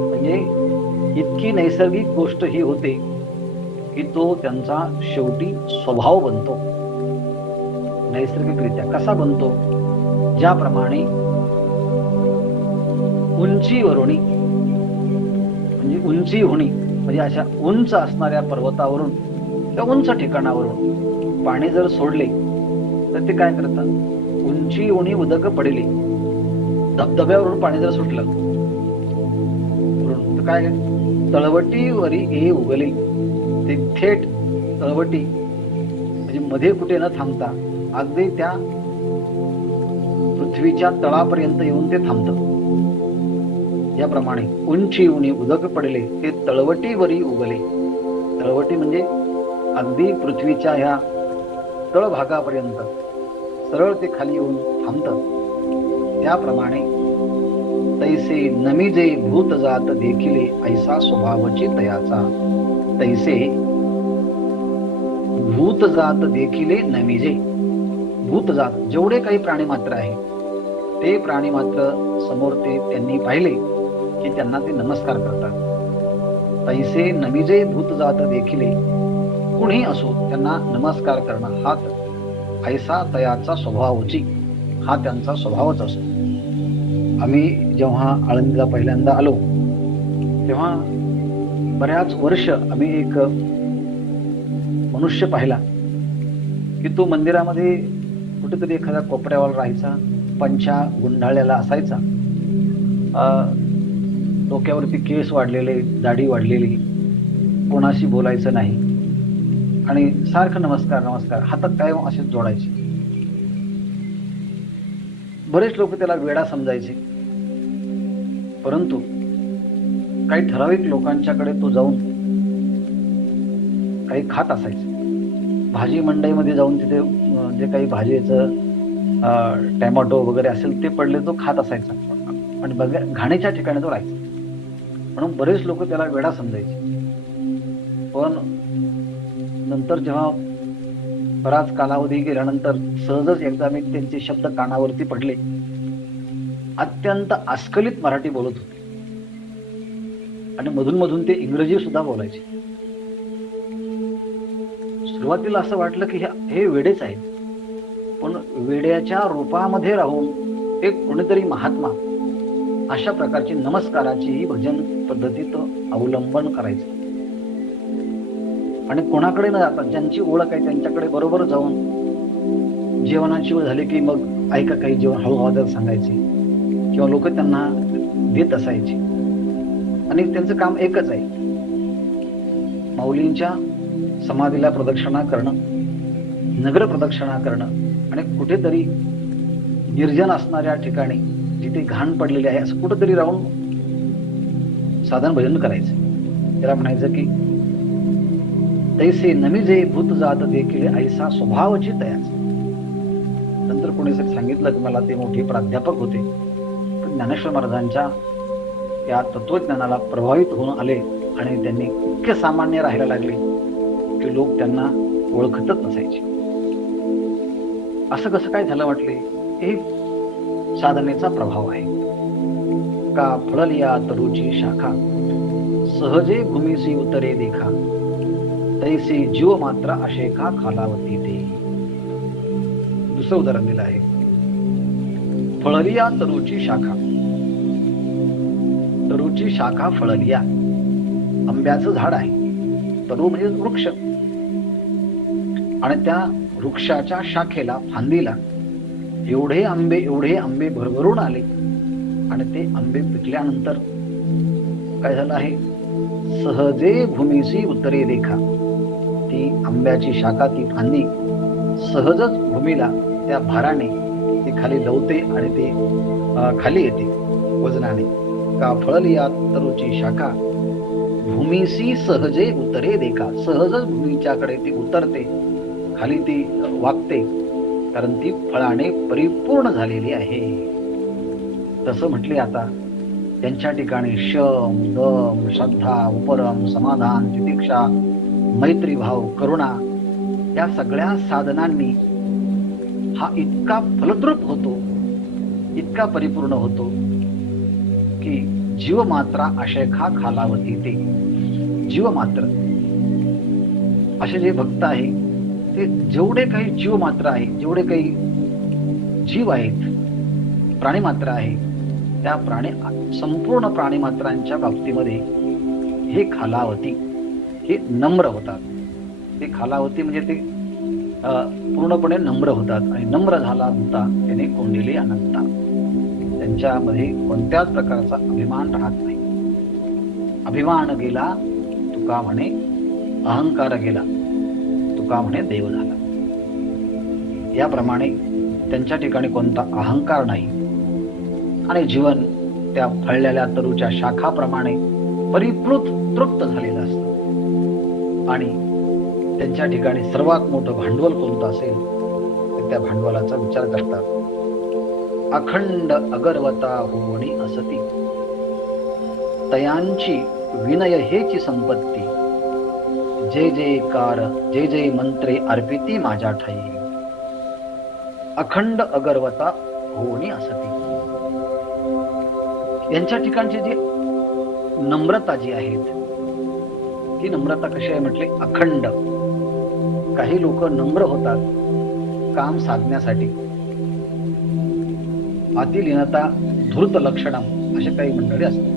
म्हणजे इतकी नैसर्गिक गोष्ट ही होते की तो त्यांचा शेवटी स्वभाव बनतो. नैसर्गिकरित्या कसा बनतो, ज्याप्रमाणे उंचीवरुणी, म्हणजे उंची होणी म्हणजे अशा उंच असणाऱ्या पर्वतावरून किंवा उंच ठिकाणावरून पाणी जर सोडले तर ते काय करतात, उंची उणी उदक पडली. धबधब्यावरून पाणी जर सुटलं तर काय, तळवटीवरी ए उगले. ते थेट तळवटी म्हणजे मध्ये कुठे न थांबता अगदी त्या पृथ्वीच्या तळापर्यंत येऊन ते थांबतं. याप्रमाणे उंची उनी उदक पडले ते तळवटीवरी उगले. तळवटी म्हणजे अगदी पृथ्वीच्या ह्या तळभागापर्यंत सरळ ते खाली येऊन थांबतं. त्याप्रमाणे तैसे नमिजे भूत जात देखिले ऐसा स्वभावची तयाचा. तैसे भूत जात देखिले नमिजे. भूतजात जेवढे काही प्राणी मात्र आहे ते प्राणी मात्र समोर ते त्यांनी पाहिले की त्यांना ते नमस्कार करतात. तैसे नमिजे भूतजात देखिले, कुणी असो त्यांना नमस्कार करणं हा ऐसा तयाचा स्वभावची, हा त्यांचा स्वभावच असतो. आम्ही जेव्हा आळंदीला पहिल्यांदा आलो तेव्हा बऱ्याच वर्ष आम्ही एक मनुष्य पाहिला की तो मंदिरामध्ये कुठेतरी एखाद्या कोपऱ्यावर राहायचा, पंचा गुंडाळलेला असायचा. डोक्यावरती केस वाढलेले, दाढी वाढलेली, कोणाशी बोलायचं नाही आणि सारखं नमस्कार नमस्कार, हातात कायम असेच जोडायचे. बरेच लोक त्याला वेडा समजायचे, परंतु काही ठराविक लोकांच्याकडे तो जाऊन काही खात असायचे. भाजी मंडईमध्ये जाऊन तिथे जे काही भाजीचं टॅमॅटो वगैरे असेल ते पडले तो खात असायचा आणि घाणीच्या ठिकाणी तो राहायचा. म्हणून बरेच लोक त्याला वेडा समजायचे. पण नंतर जेव्हा बराच कालावधी गेल्यानंतर सहजच एकदा मी त्यांचे शब्द कानावरती पडले. अत्यंत अस्खलित मराठी बोलत होते आणि मधून मधून ते इंग्रजी सुद्धा बोलायचे. सुरुवातीला असं वाटलं की हे वेडेच आहेत, पण वेड्याच्या रूपामध्ये राहून एक कोणीतरी महात्मा अशा प्रकारची नमस्काराची भजन पद्धतीत अवलंबन करायचं आणि कोणाकडे न जाता ज्यांची ओळख आहे त्यांच्याकडे बरोबर जाऊन जेवणाची वेळ झाली की मग ऐका काही जेवण हळू आवाजात सांगायचे किंवा लोक त्यांना देत असायचे. आणि त्यांचं काम एकच आहे, माऊलींच्या समाधीला प्रदक्षिणा करणं, नगर प्रदक्षिणा करणं आणि कुठेतरी निर्जन असणाऱ्या ठिकाणी जिथे घाण पडलेली आहे असं कुठेतरी राहून साधन भजन करायचं. त्याला म्हणायचं की तैसे नमिजे भूत जात देखील ऐसा स्वभावची तयाच. नंतर कोणी सांगितलं की मला ते मोठे प्राध्यापक होते, पण ज्ञानेश्वर महाराजांच्या या तत्वज्ञानाला प्रभावित होऊन आले आणि त्यांनी इतके सामान्य राहायला लागले की लोक त्यांना ओळखतच नसायचे. असं कसं काय झालं वाटले? हे साधनेचा प्रभाव आहे. का फळलिया तरुची शाखा, सहजे भूमीसी उतरे देखा, तैसे जीव मात्र अशेखा खालावती ते. दुसरं उदाहरण दिलं आहे, फळलिया तरुची शाखा. तरुची शाखा फळलिया, आंब्याचं झाड आहे. तरू म्हणजे वृक्ष, आणि त्या वृक्षाच्या शाखेला, फांदीला एवढे आंबे भरभरून आले आणि ते आंबे पिकल्यानंतर काय झालं आहे? सहजे भूमीसी उतरे देखा. ती आंब्याची शाखा, ती फांदी सहजच भूमीला त्या भाराने ती खाली लवते आणि ती खाली येते वजनाने. का फळलिया तरुची शाखा भूमीसी सहजे उतरे देखा. सहजच भूमीच्याकडे ती उतरते, खाली ती वागते, कारण ती फळाने परिपूर्ण झालेली आहे. तसं म्हटले आता त्यांच्या ठिकाणी शम, दम, श्रद्धा, उपरम, समाधान, तितिक्षा, मैत्रीभाव, करुणा या सगळ्या साधनांनी हा इतका फलद्रूप होतो, इतका परिपूर्ण होतो की जीवमात्रा अशेखा खालावती ते. जीवमात्र असे जे भक्त आहे ते जेवढे काही जीवमात्र आहे, जेवढे काही जीव आहेत, प्राणीमात्र आहे, त्या संपूर्ण प्राणीमात्रांच्या बाबतीमध्ये हे खालावती, हे नम्र होतात. ते खालावती म्हणजे ते पूर्णपणे नम्र होतात आणि नम्र झाला होता त्याने कोंडिली अनंता. त्यांच्यामध्ये कोणत्याच प्रकारचा अभिमान राहत नाही. अभिमान गेला तुका म्हणे, अहंकार गेला तुका म्हणे देव झाला. याप्रमाणे त्यांच्या ठिकाणी कोणता अहंकार नाही आणि जीवन त्या फळलेल्या तरूच्या शाखाप्रमाणे परिप्लुत तृप्त झालेलं असतं. आणि त्यांच्या ठिकाणी सर्वात मोठं भांडवल कोणतं असेल तर त्या भांडवलाचा विचार करतात. अखंड अगरवता होणी असती, तयांची विनय हेची संपत्ती, जय जयकार जय जय मंत्रे अर्पिती माझ्या ठाई. अखंड अगरवता होणी असती. यांच्या ठिकाणची जी नम्रता जी आहेत, ती नम्रता कशी आहे म्हटले? अखंड. काही लोक नम्र होतात काम साधण्यासाठी. अतिलीनता धूर्त लक्षणम असे काही मंडळी असतात.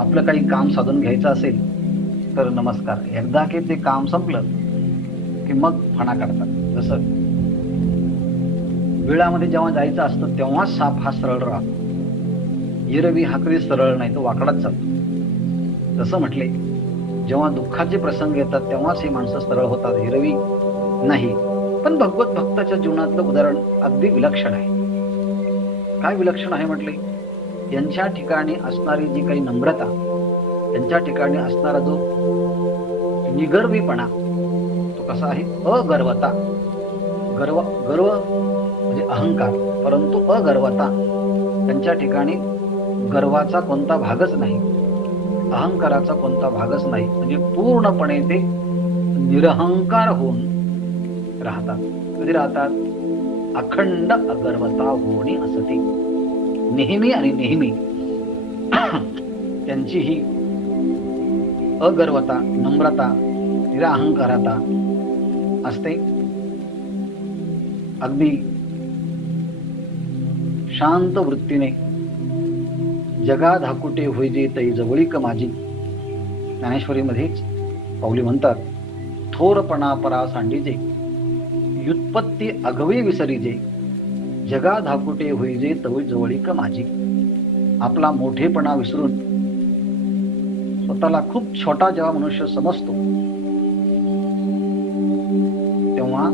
आपलं काही काम साधून घ्यायचं असेल तर नमस्कार, एकदा की ते काम संपलं की मग फणा काढतात. जसं बिळामध्ये जेव्हा जायचं असतं तेव्हाच साप हा सरळ राहतो. एरवी हा कधी सरळ नाही, तो वाकडाच चालतो. जसं म्हटले, जेव्हा दुःखाचे प्रसंग येतात तेव्हाच ही माणसं सरळ होतात, एरवी नाही. पण भगवत भक्ताच्या जीवनातलं उदाहरण अगदी विलक्षण आहे. काय विलक्षण आहे म्हटले, यांच्या ठिकाणी असणारी जी काही नम्रता, त्यांच्या ठिकाणी असणारा जो निगर्वीपणा, तो कसा आहे, अगर्वता. गर्व गर्व म्हणजे अहंकार, परंतु अगर्वता. त्यांच्या ठिकाणी गर्वाचा कोणता भागच नाही, अहंकाराचा कोणता भागच नाही. म्हणजे पूर्णपणे ते निरहंकार होऊन राहतात. कधी राहतात? अखंड अगर्वता होणे असते. नेहमी आणि नेहमी त्यांची ही अगर्वता, नम्रता, निराहंकारता असते. अगदी शांत वृत्तीने जगा धाकुटे होईजे तै जवळीक माझी. ज्ञानेश्वरीमध्येच पाऊली म्हणतात, थोरपणा परा सांडीजे व्युत्पत्ती अगवे विसरीजे जगा धाकुटे होईजे तै जवळीक माझी. आपला मोठेपणा विसरून स्वतःला खूप छोटा जेव्हा मनुष्य समजतो तेव्हा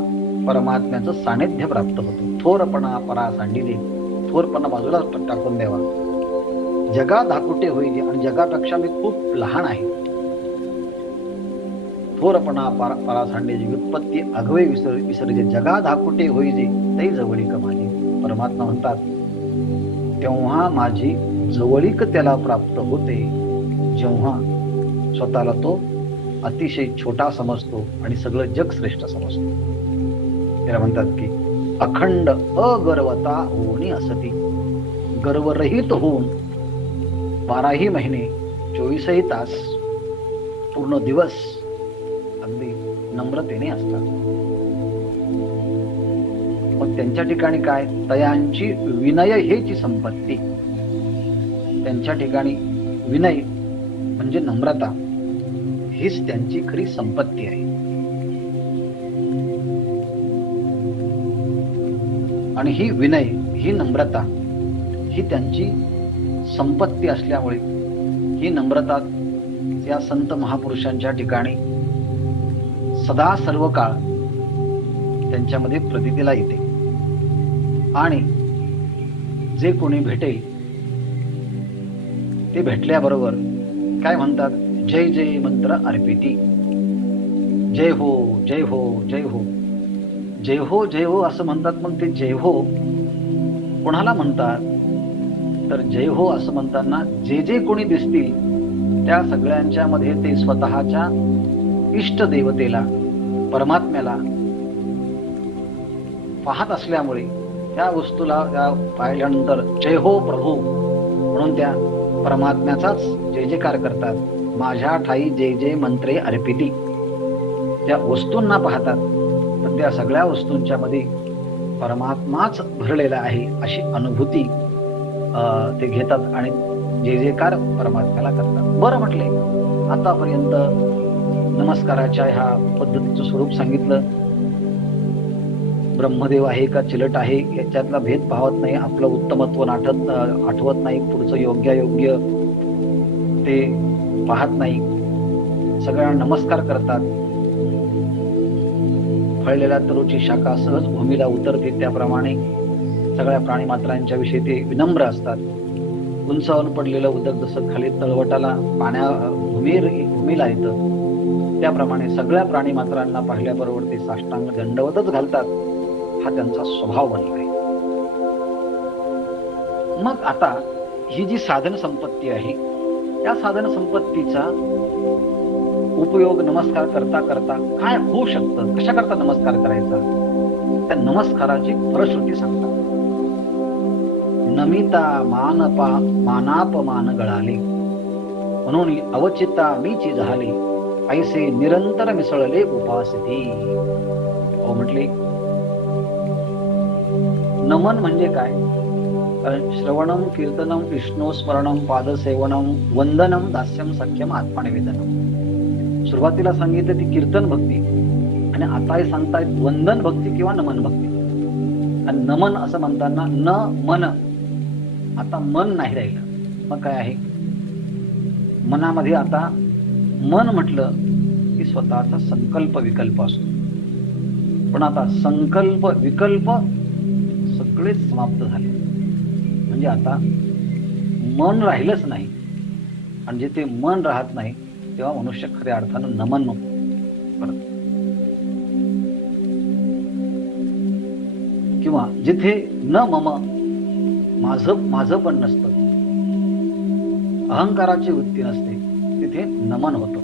परमात्म्याचं सानिध्य प्राप्त होतं. थोरपणा परा सांडीजे, थोरपणा बाजूला टाकून द्यावा. जगा धाकुटे होईजे, आणि जगापेक्षा मी खूप लहान आहे. थोरपणा परा सांडीजे व्युत्पत्ती अगवे विसरीजे जगा धाकुटे होईजे तै जवळीक माझी. परमात्मा म्हणतात, तेव्हा माझी जवळीक त्याला प्राप्त होते जेव्हा स्वतःला तो अतिशय छोटा समजतो आणि सगळं जग श्रेष्ठ समजतो. त्याला म्हणतात की अखंड अगर्वता होणी असती. गर्वरहित होऊन 12ही महिने 24ही तास पूर्ण दिवस अगदी नम्रतेने असतात. मग त्यांच्या ठिकाणी काय? तयांची विनय हेची संपत्ती. त्यांच्या ठिकाणी विनय म्हणजे नम्रता, हीच त्यांची खरी संपत्ती आहे. आणि ही विनय, ही नम्रता, ही त्यांची संपत्ती असल्यामुळे ही नम्रता या संत महापुरुषांच्या ठिकाणी सदा सर्व काळ त्यांच्यामध्ये प्रतीतीला येते. आणि जे कोणी भेटेल ते भेटल्याबरोबर काय म्हणतात? जय जय मंत्र अर्पिती. जय हो जय हो जय हो, जय हो जय हो असं म्हणतात. मग ते जय हो कोणाला म्हणतात? तर जय हो असं म्हणताना जे जे कोणी दिसतील त्या सगळ्यांच्या मध्ये ते स्वतःच्या इष्ट देवतेला, परमात्म्याला पाहत असल्यामुळे त्या वस्तूला त्या पाहिल्यानंतर जय हो प्रभू म्हणून त्या परमात्म्याचाच जय जयकार करतात. माझ्या ठाई जय जय मंत्रे अर्पिती. त्या वस्तूंना पाहतात पण त्या सगळ्या वस्तूंच्या मध्ये परमात्माच भरलेला आहे अशी अनुभूती ते घेतात आणि जय जयकार परमात्म्याला करतात. बरं म्हटले, आतापर्यंत नमस्काराच्या ह्या पद्धतीचं स्वरूप सांगितलं. ब्रह्मदेव आहे का चिलट आहे याच्यातला भेद पाहत नाही, आपलं उत्तमत्व आठवत नाही, पुढचं योग्य ते पाहत नाही, सगळ्यांना नमस्कार करतात. फळलेल्या तरुची शाखा सहज भूमीला उतरते त्याप्रमाणे सगळ्या प्राणीमात्रांच्या विषयी ते विनम्र असतात. उंचावून पडलेलं उदक जसं खाली तळवटाला भूमीला येतं त्याप्रमाणे सगळ्या प्राणीमात्रांना पाहिल्याबरोबर ते साष्टांग दंडवतच घालतात. हा त्यांचा स्वभाव बनला आहे. मग आता ही जी साधन संपत्ती आहे या साधन संपत्तीचा उपयोग नमस्कार करता करता काय होऊ शकतं, कशा करता नमस्कार करायचा, त्या नमस्काराची फलश्रुती सांगतात. नमिता मानापमान गळाले म्हणून अवचिता मीची झाले ऐसे निरंतर मिसळले उपासिती. हो म्हटले, नमन म्हणजे काय? श्रवणम कीर्तनम विष्णू स्मरणम पादसेवनम वंदनम दास्यम सख्यम आत्मनिवेदनम. सुरुवातीला सांगितलं ती कीर्तन भक्ती आणि आता हे सांगतायत वंदन भक्ती किंवा नमन भक्ती. आणि नमन असं म्हणताना न मन, आता मन नाही राहिलं, मग काय आहे, मनामध्ये आता मन म्हटलं की स्वतःचा संकल्प विकल्प असतो, पण आता संकल्प विकल्प सगळे समाप्त झाले. म्हणजे आता मन राहिलंच नाही, आणि जिथे मन राहत नाही तेव्हा मनुष्य खऱ्या अर्थानं नमन करतो. किंवा जिथे न मम, माझं पण नसतं, अहंकाराची वृत्ती नसते, तिथे नमन होतं.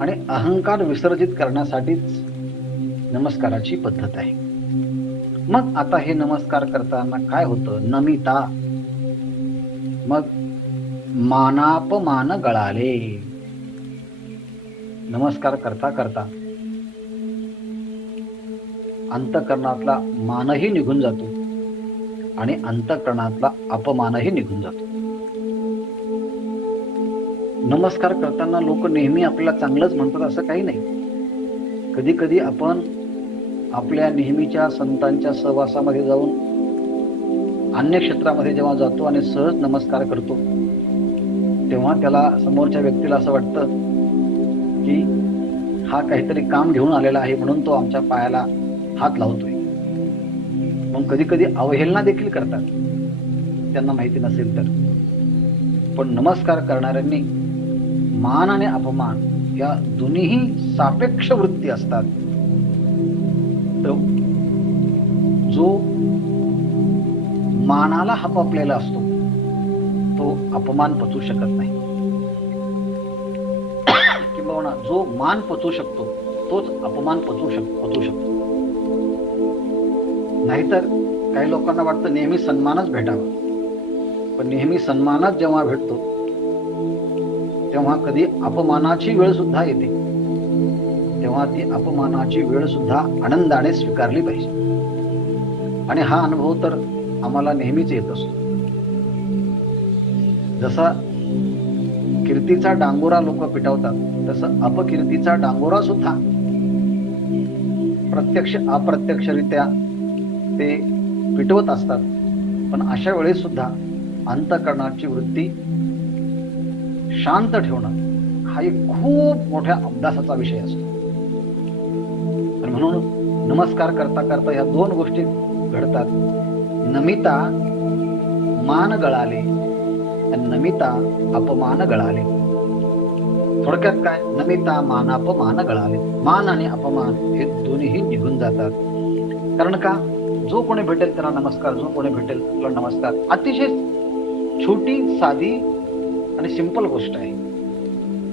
आणि अहंकार विसर्जित करण्यासाठीच नमस्काराची पद्धत आहे. मग आता हे नमस्कार करताना काय होतं, नमिता, मग मानापमान गळाले. नमस्कार करता करता अंतःकरणातला मानही निघून जातो आणि अंतःकरणातला अपमानही निघून जातो. नमस्कार करताना लोक नेहमी आपल्याला चांगलंच म्हणतात असं काही नाही. कधी कधी आपण आपल्या नेहमीच्या संतांच्या सहवासामध्ये जाऊन अन्य क्षेत्रामध्ये जेव्हा जातो आणि सहज नमस्कार करतो, तेव्हा त्याला समोरच्या व्यक्तीला असं वाटतं की हा काहीतरी काम घेऊन आलेला आहे म्हणून तो आमच्या पायाला हात लावतोय. मग कधी कधी अवहेलना देखील करतात, त्यांना माहिती नसेल तर. पण नमस्कार करणाऱ्यांनी मान आणि अपमान या दोन्हीही सापेक्ष वृत्ती असतात. तो जो मानाला हपपलेला असतो तो अपमान पचवू शकत नाही, किंवा जो मान पचवू शकतो तोच अपमान पचवू शकतो. नाहीतर काही लोकांना वाटतं नेहमी सन्मानच भेटावा, पण नेहमी सन्मानच जेव्हा भेटतो तेव्हा कधी अपमानाची वेळ सुद्धा येते, तेव्हा ती अपमानाची वेळ सुद्धा आनंदाने स्वीकारली पाहिजे. आणि हा अनुभव तर आम्हाला नेहमीच येत असतो. जसा कीर्तीचा डांगोरा लोक पिटवतात, तसं अपकीर्तीचा डांगोरा सुद्धा प्रत्यक्ष अप्रत्यक्षरित्या ते पिटवत असतात. पण अशा वेळेस सुद्धा अंतःकरणाची वृत्ती शांत ठेवणं हा एक खूप मोठ्या अभ्यासाचा विषय असतो. आणि म्हणून नमस्कार करता करता या दोन गोष्टी घडतात. नमिता मान गळाले आणि नमिता अपमान गळाले. थोडक्यात काय, नमिता मानापमान गळाले. मान आणि अपमान हे दोन्हीही निघून जातात. कारण का, जो कोणी भेटेल त्याला नमस्कार, जो कोणी भेटेल त्याला नमस्कार. अतिशय छोटी, साधी आणि सिंपल गोष्ट आहे,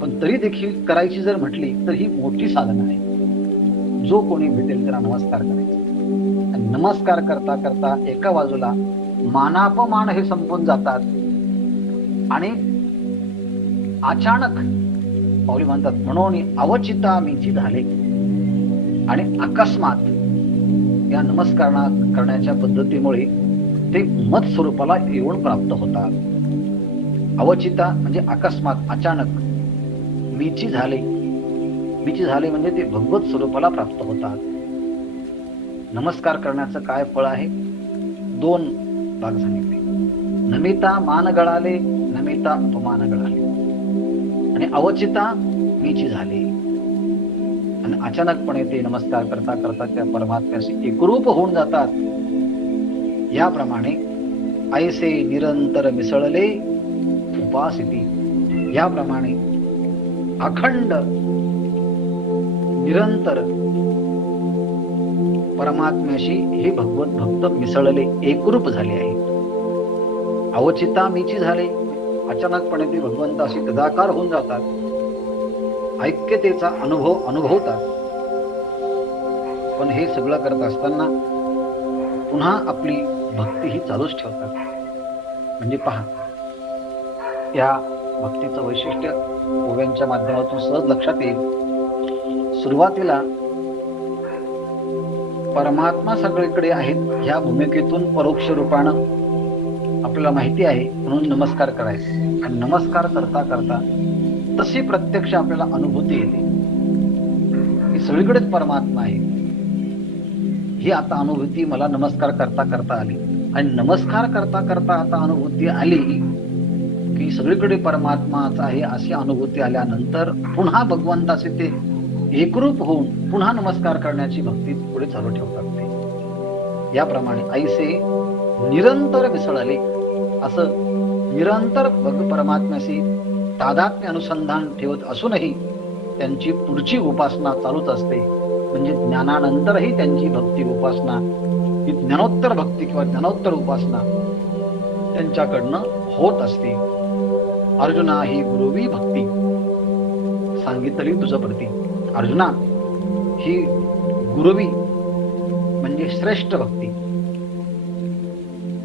पण तरी देखील करायची जर म्हटली तर ही मोठी साधना आहे. जो कोणी भेटेल त्याला नमस्कार करायचा. नमस्कार करता करता एका बाजूला मानापमान हे संपून जातात आणि अचानक पाऊली म्हणतात, म्हणून अवचिता मीची झाले. आणि अकस्मात या नमस्कार करण्याच्या पद्धतीमुळे ते मत स्वरूपाला येऊन प्राप्त होतात. अवचिता म्हणजे अकस्मात, अचानक. मीची झाले म्हणजे ते भगवत स्वरूपाला प्राप्त होतात. नमस्कार करण्याचं काय फळ आहे, दोन भाग सांगितले. नमिता मान गळाले, नमिता अपमान गळाले. आणि अवचिता मीची झाले, आणि अचानकपणे ते नमस्कार करता करता त्या परमात्म्याशी एकरूप होऊन जातात. याप्रमाणे ऐसे निरंतर मिसळले उपासिती, याप्रमाणे अखंड निरंतर परमात्म्याशी हे भगवत भक्त मिसळले, एकरूप झाले आहेत. अवचिता मीची झाले, अचानकपणे ते भगवंताशी तदाकार होऊन जातात, ऐक्यतेचा अनुभव अनुभवतात. पण हे सगळं करत असताना पुन्हा आपली भक्ती ही चालूच ठेवतात. म्हणजे पहा, या भक्तीचं वैशिष्ट्य ओव्यांच्या माध्यमातून सहज लक्षात येईल. सुरुवातीला परमात्मा सगळीकडे आहेत ह्या भूमिकेतून परोक्ष रूपानं आपल्याला माहिती आहे म्हणून नमस्कार करायचे. आणि नमस्कार करता करता तशी प्रत्यक्ष आपल्याला अनुभूती येते की सगळीकडेच परमात्मा आहे. ही आता अनुभूती मला नमस्कार करता करता आली. आणि नमस्कार करता करता आता अनुभूती आली की सगळीकडे परमात्माच आहे अशी अनुभूती आल्यानंतर पुन्हा भगवंताचे ते एकरूप होऊन पुन्हा नमस्कार करण्याची भक्ती पुढे चालू ठेवतात ते. याप्रमाणे ऐसे निरंतर मिसळले, असं निरंतर परमात्म्याशी तादात्म्य अनुसंधान ठेवत असूनही त्यांची पुढची उपासना चालूच असते. म्हणजे ज्ञानानंतरही त्यांची भक्ती उपासना ही ज्ञानोत्तर भक्ती किंवा ज्ञानोत्तर उपासना त्यांच्याकडनं होत असते. अर्जुना ही गुरुवी भक्ती सांगितली तुझं प्रती. अर्जुना ही गुरुवी म्हणजे श्रेष्ठ भक्ती.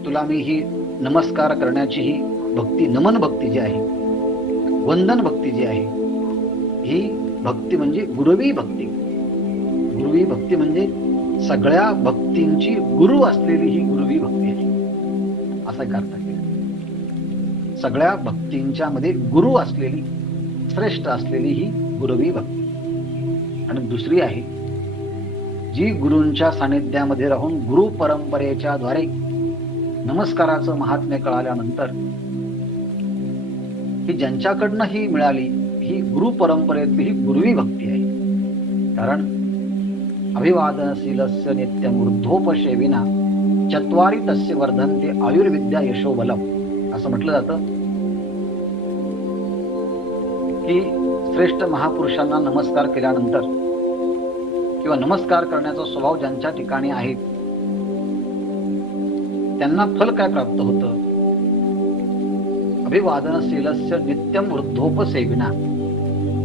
तुला मी ही नमस्कार करण्याची ही भक्ती, नमन भक्ती जी आहे, वंदन भक्ती जी आहे, ही भक्ती म्हणजे गुरुवी भक्ती. गुरुवी भक्ती म्हणजे सगळ्या भक्तींची गुरु असलेली ही गुरुवी भक्ती आहे, असा एक अर्थ केला. सगळ्या भक्तींच्या मध्ये गुरु असलेली, श्रेष्ठ असलेली ही गुरुवी भक्ती. आणि दुसरी आहे जी गुरूंच्या सानिध्यामध्ये राहून गुरु परंपरेच्या द्वारे नमस्काराचं महात्म्य कळाल्यानंतर ही ज्यांच्याकडनं ही मिळाली, ही गुरु परंपरेतली ही गुरुवी भक्ती आहे. कारण अभिवादनशीलस्य नित्यम ऊर्ध्वोपसेविना चत्वारी तस्य वर्धन्ते आयुर्विद्या यशोबलम, असं म्हटलं जातं की श्रेष्ठ महापुरुषांना नमस्कार केल्यानंतर किंवा नमस्कार करण्याचा स्वभाव ज्यांच्या ठिकाणी आहे त्यांना फल काय प्राप्त होतं. अभिवादनशीलस्य नित्यम वृद्धोपसेविना,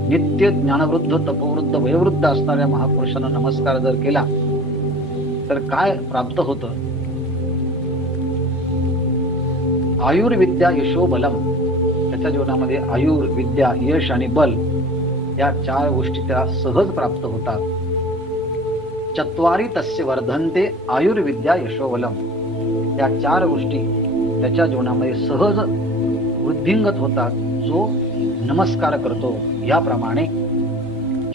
नित्य ज्ञानवृद्ध तपवृद्ध वयोवृद्ध असणाऱ्या महापुरुषांना नमस्कार जर केला तर काय प्राप्त होतं. आयुर्विद्या यशो बलम, त्याच्या जीवनामध्ये आयुर, विद्या, यश आणि बल या चार गोष्टी त्याला सहज प्राप्त होतात. चत्वारी तस्य वर्धन्ते आयुर्विद्या यशो बलम, या चार गोष्टी त्याच्या जीवनामध्ये सहज वृद्धिंगत होतात जो नमस्कार करतो. याप्रमाणे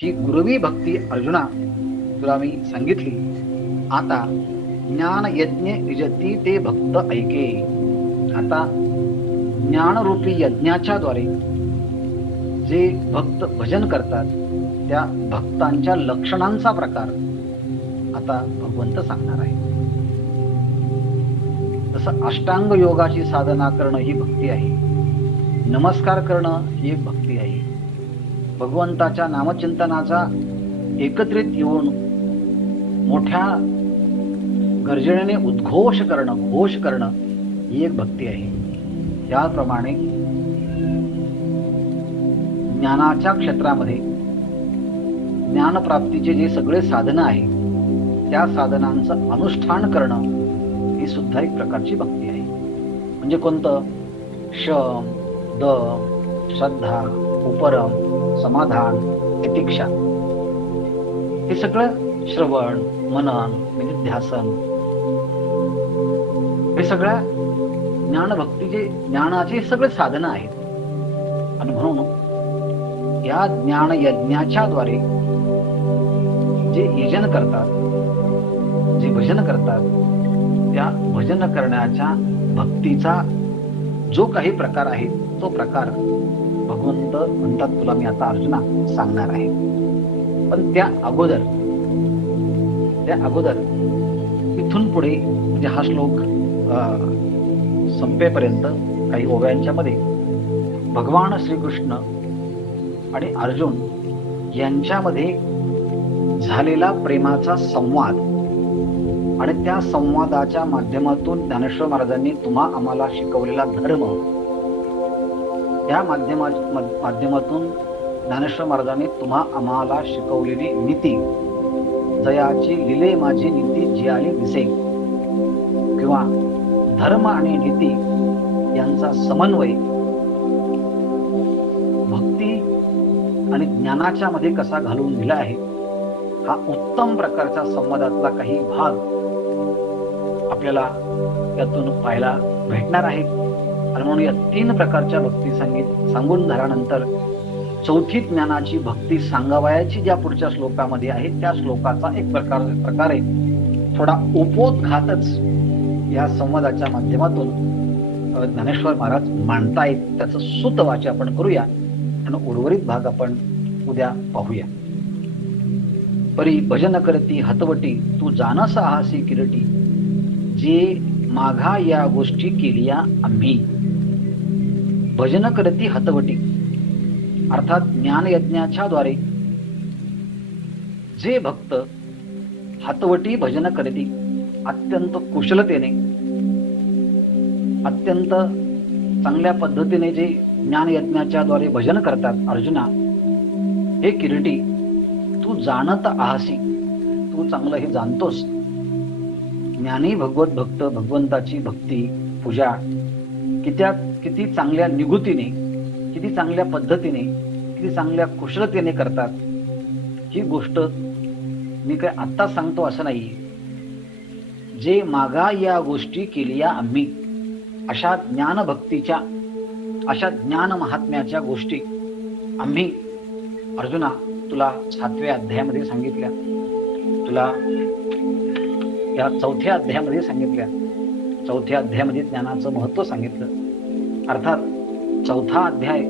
ही गुरुवी भक्ती अर्जुना तुला मी सांगितली. आता ज्ञान यज्ञ यजती ते भक्त ऐके. आता ज्ञानरूपी यज्ञाच्या द्वारे जे भक्त भजन करतात त्या भक्तांच्या लक्षणांचा प्रकार आता भगवंत सांगणार आहे. जसं अष्टांग योगाची साधना करणं ही भक्ती आहे, नमस्कार करणं ही एक भक्ती आहे. भगवंताच्या नामचिंतनाचा एकत्रित येऊन मोठ्या गर्जनेने उद्घोष करणं, घोष करणं ही एक भक्ती आहे. त्याप्रमाणे ज्ञानाच्या क्षेत्रामध्ये ज्ञानप्राप्तीचे जे सगळे साधनं आहेत त्या साधनांचं अनुष्ठान करणं ही सुद्धा एक प्रकारची भक्ती आहे. म्हणजे कोणतं? शम, दम, श्रद्धा, उपरम, समाधान, तितिक्षा, हे सगळं श्रवण, मनन म्हणजे ध्यासन, हे सगळ्या ज्ञानभक्तीचे, ज्ञानाचे सगळे साधनं आहेत. आणि म्हणून या ज्ञान यज्ञाच्या द्वारे जे यजन करतात, जे भजन करतात, त्या भजन करण्याच्या भक्तीचा जो काही प्रकार आहे तो प्रकार भगवंत म्हणतात तुला मी आता अर्जुना सांगणार आहे. पण त्या अगोदर इथून पुढे म्हणजे हा श्लोक संपेपर्यंत काही ओव्यांच्या मध्ये भगवान श्रीकृष्ण आणि अर्जुन यांच्यामध्ये झालेला प्रेमाचा संवाद आणि त्या संवादाच्या माध्यमातून ज्ञानेश्वर महाराजांनी तुम्हा आम्हाला शिकवलेला धर्म, त्या माध्यमातून ज्ञानेश्वर महाराजांनी तुम्हा आम्हाला शिकवलेली नीती, जयाची लिले माझी नीती जियाली दिसे, किंवा धर्म आणि नीती यांचा समन्वय भक्ती आणि ज्ञानाच्या मध्ये कसा घालून दिला आहे, हा उत्तम प्रकारच्या संवादातला काही भाग आपल्याला यातून पाहायला भेटणार आहे. आणि म्हणून या 3 प्रकारच्या भक्ती सांगून झाल्यानंतर चौथी ज्ञानाची भक्ती सांगावयाची ज्या पुढच्या श्लोकामध्ये आहे त्या श्लोकाचा एक प्रकारे थोडा उपोद्घातच या संवादाच्या माध्यमातून ज्ञानेश्वर महाराज मांडतायत. त्याचं सुत वाचे आपण करूया आणि उर्वरित भाग आपण उद्या पाहूया. परी भजन करती हतवटी तू जानस आहासी किरटी, जे माघा या गोष्टी केलिया आम्ही. भजन करती हतवटी अर्थात ज्ञानयज्ञाच्या द्वारे जे भक्त हतवटी भजन करती, अत्यंत कुशलतेने अत्यंत चांगल्या पद्धतीने जे ज्ञानयज्ञाच्या द्वारे भजन करतात. अर्जुना, हे किरीटी, तू जाणत आहासी, तू चांगलं हे जाणतोस. ज्ञानी भगवत भक्त भगवंताची भक्ती पूजा किती चांगल्या निगुतीने, किती चांगल्या पद्धतीने, किती चांगल्या कुशलतेने करतात. ही गोष्ट मी काय आत्ता सांगतो असं नाही. जे मागा या गोष्टी केलिया आम्ही, अशा ज्ञानभक्तीच्या, अशा ज्ञान महात्म्याच्या गोष्टी आम्ही अर्जुना तुला 7व्या अध्यायामध्ये सांगितल्या, तुला या 4थ्या अध्यायामध्ये सांगितल्या. 4थ्या अध्यायामध्ये ज्ञानाचं महत्त्व सांगितलं. अर्थात 4था अध्याय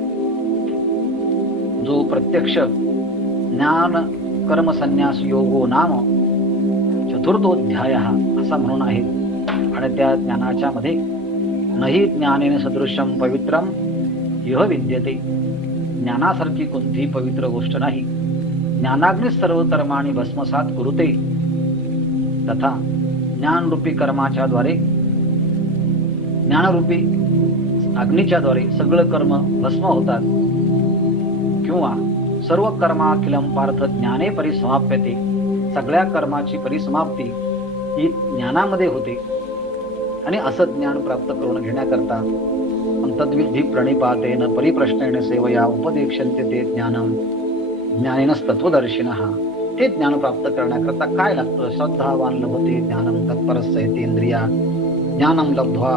जो प्रत्यक्ष ज्ञान कर्म संन्यास योगो नाम चतुर्थोध्याय असा म्हणून आहे. आणि त्या ज्ञानाच्या मध्ये नही ज्ञानेन सदृशम पवित्रम इह विद्यते, ज्ञानासारखी कोणतीही पवित्र गोष्ट नाही. ज्ञानाग्नी सर्व कर्माणी भस्मसात कुरुते, तथा ज्ञानरूपी कर्माच्या द्वारे, ज्ञानरूपी अग्नीच्या द्वारे सगळं कर्म भस्म होतात. किंवा सर्व कर्माखिलम पार्थ ज्ञाने परिसमाप्यते, सगळ्या कर्माची परिसमाप्ती ही ज्ञानामध्ये होते. आणि असं ज्ञान प्राप्त करून घेण्याकरता तद्विधी प्रणिपातेन परिप्रश्नेन सेवया उपदेक्षन्ते ते ज्ञानम ज्ञानिनस्तत्वदर्शिनः. ते ज्ञान प्राप्त करण्याकरता काय लागतं? श्रद्धावान लभते ज्ञानम तत्परस्येतेंद्रिया ज्ञानम लब्ध्वा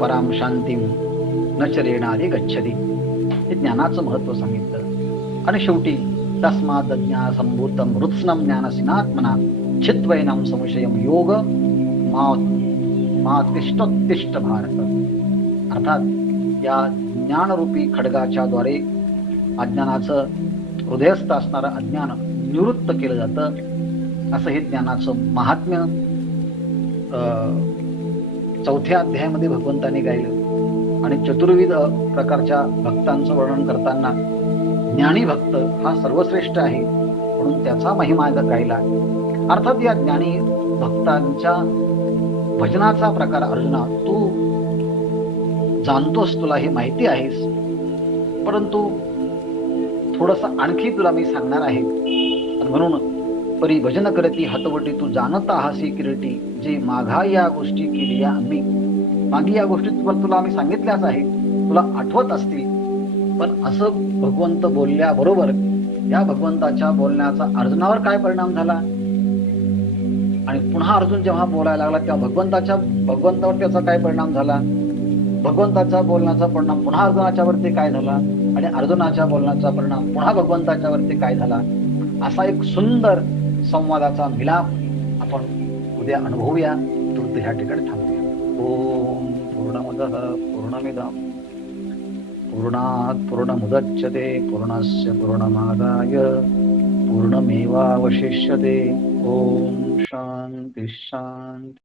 पराम शांतीम न चरेणादि गच्छति. हे ज्ञानाचं महत्त्व सांगितलं. आणि शेवटी तस्माद् ज्ञानसंभूतं रुत्स्नं ज्ञानसिनात्मना चित्वैनं संशयं योग मा तिष्ठोत्तिष्ठ भारत. अर्थात या ज्ञानरूपी खड्गाच्या द्वारे अज्ञानाचं, हृदयस्थ असणारं अज्ञान निवृत्त केलं जातं. असं हे ज्ञानाचं महात्म्य 4थ्या अध्यायामध्ये भगवंतांनी गायलं. आणि चतुर्विध प्रकारच्या भक्तांचं वर्णन करताना ज्ञानी भक्त हा सर्वश्रेष्ठ आहे म्हणून त्याचा महिमा गायला. अर्थात या ज्ञानी भक्तांच्या भजनाचा प्रकार अर्जुना तू जाणतोस, तुला हे माहिती आहेस. परंतु थोडंसं आणखी तुला मी सांगणार आहे. म्हणून परी भजन करती हतवटी तू जाणत आहासी किरीटी, जे माघा या गोष्टी केलिया आम्ही. मागे या गोष्टी तुला आम्ही सांगितल्याच आहे, तुला आठवत असतील. पण असं भगवंत बोलल्याबरोबर या भगवंताच्या बोलण्याचा अर्जुनावर काय परिणाम झाला? आणि पुन्हा अर्जुन जेव्हा बोलायला लागला तेव्हा भगवंतावर त्याचा काय परिणाम झाला? भगवंताच्या बोलण्याचा परिणाम पुन्हा अर्जुनाच्या वरती काय झाला? आणि अर्जुनाच्या बोलण्याचा परिणाम पुन्हा भगवंताच्या वरती काय झाला? असा एक सुंदर संवादाचा मिलाप आपण उद्या अनुभवूया. तूर्त ह्या ठिकाणी थांबूया. ओम पूर्णमदः पूर्णमिदं पूर्णात् पूर्णमुदच्यते पूर्णस्य पूर्णमादाय पूर्णमेवावशिष्यते. ओम शांती शांती.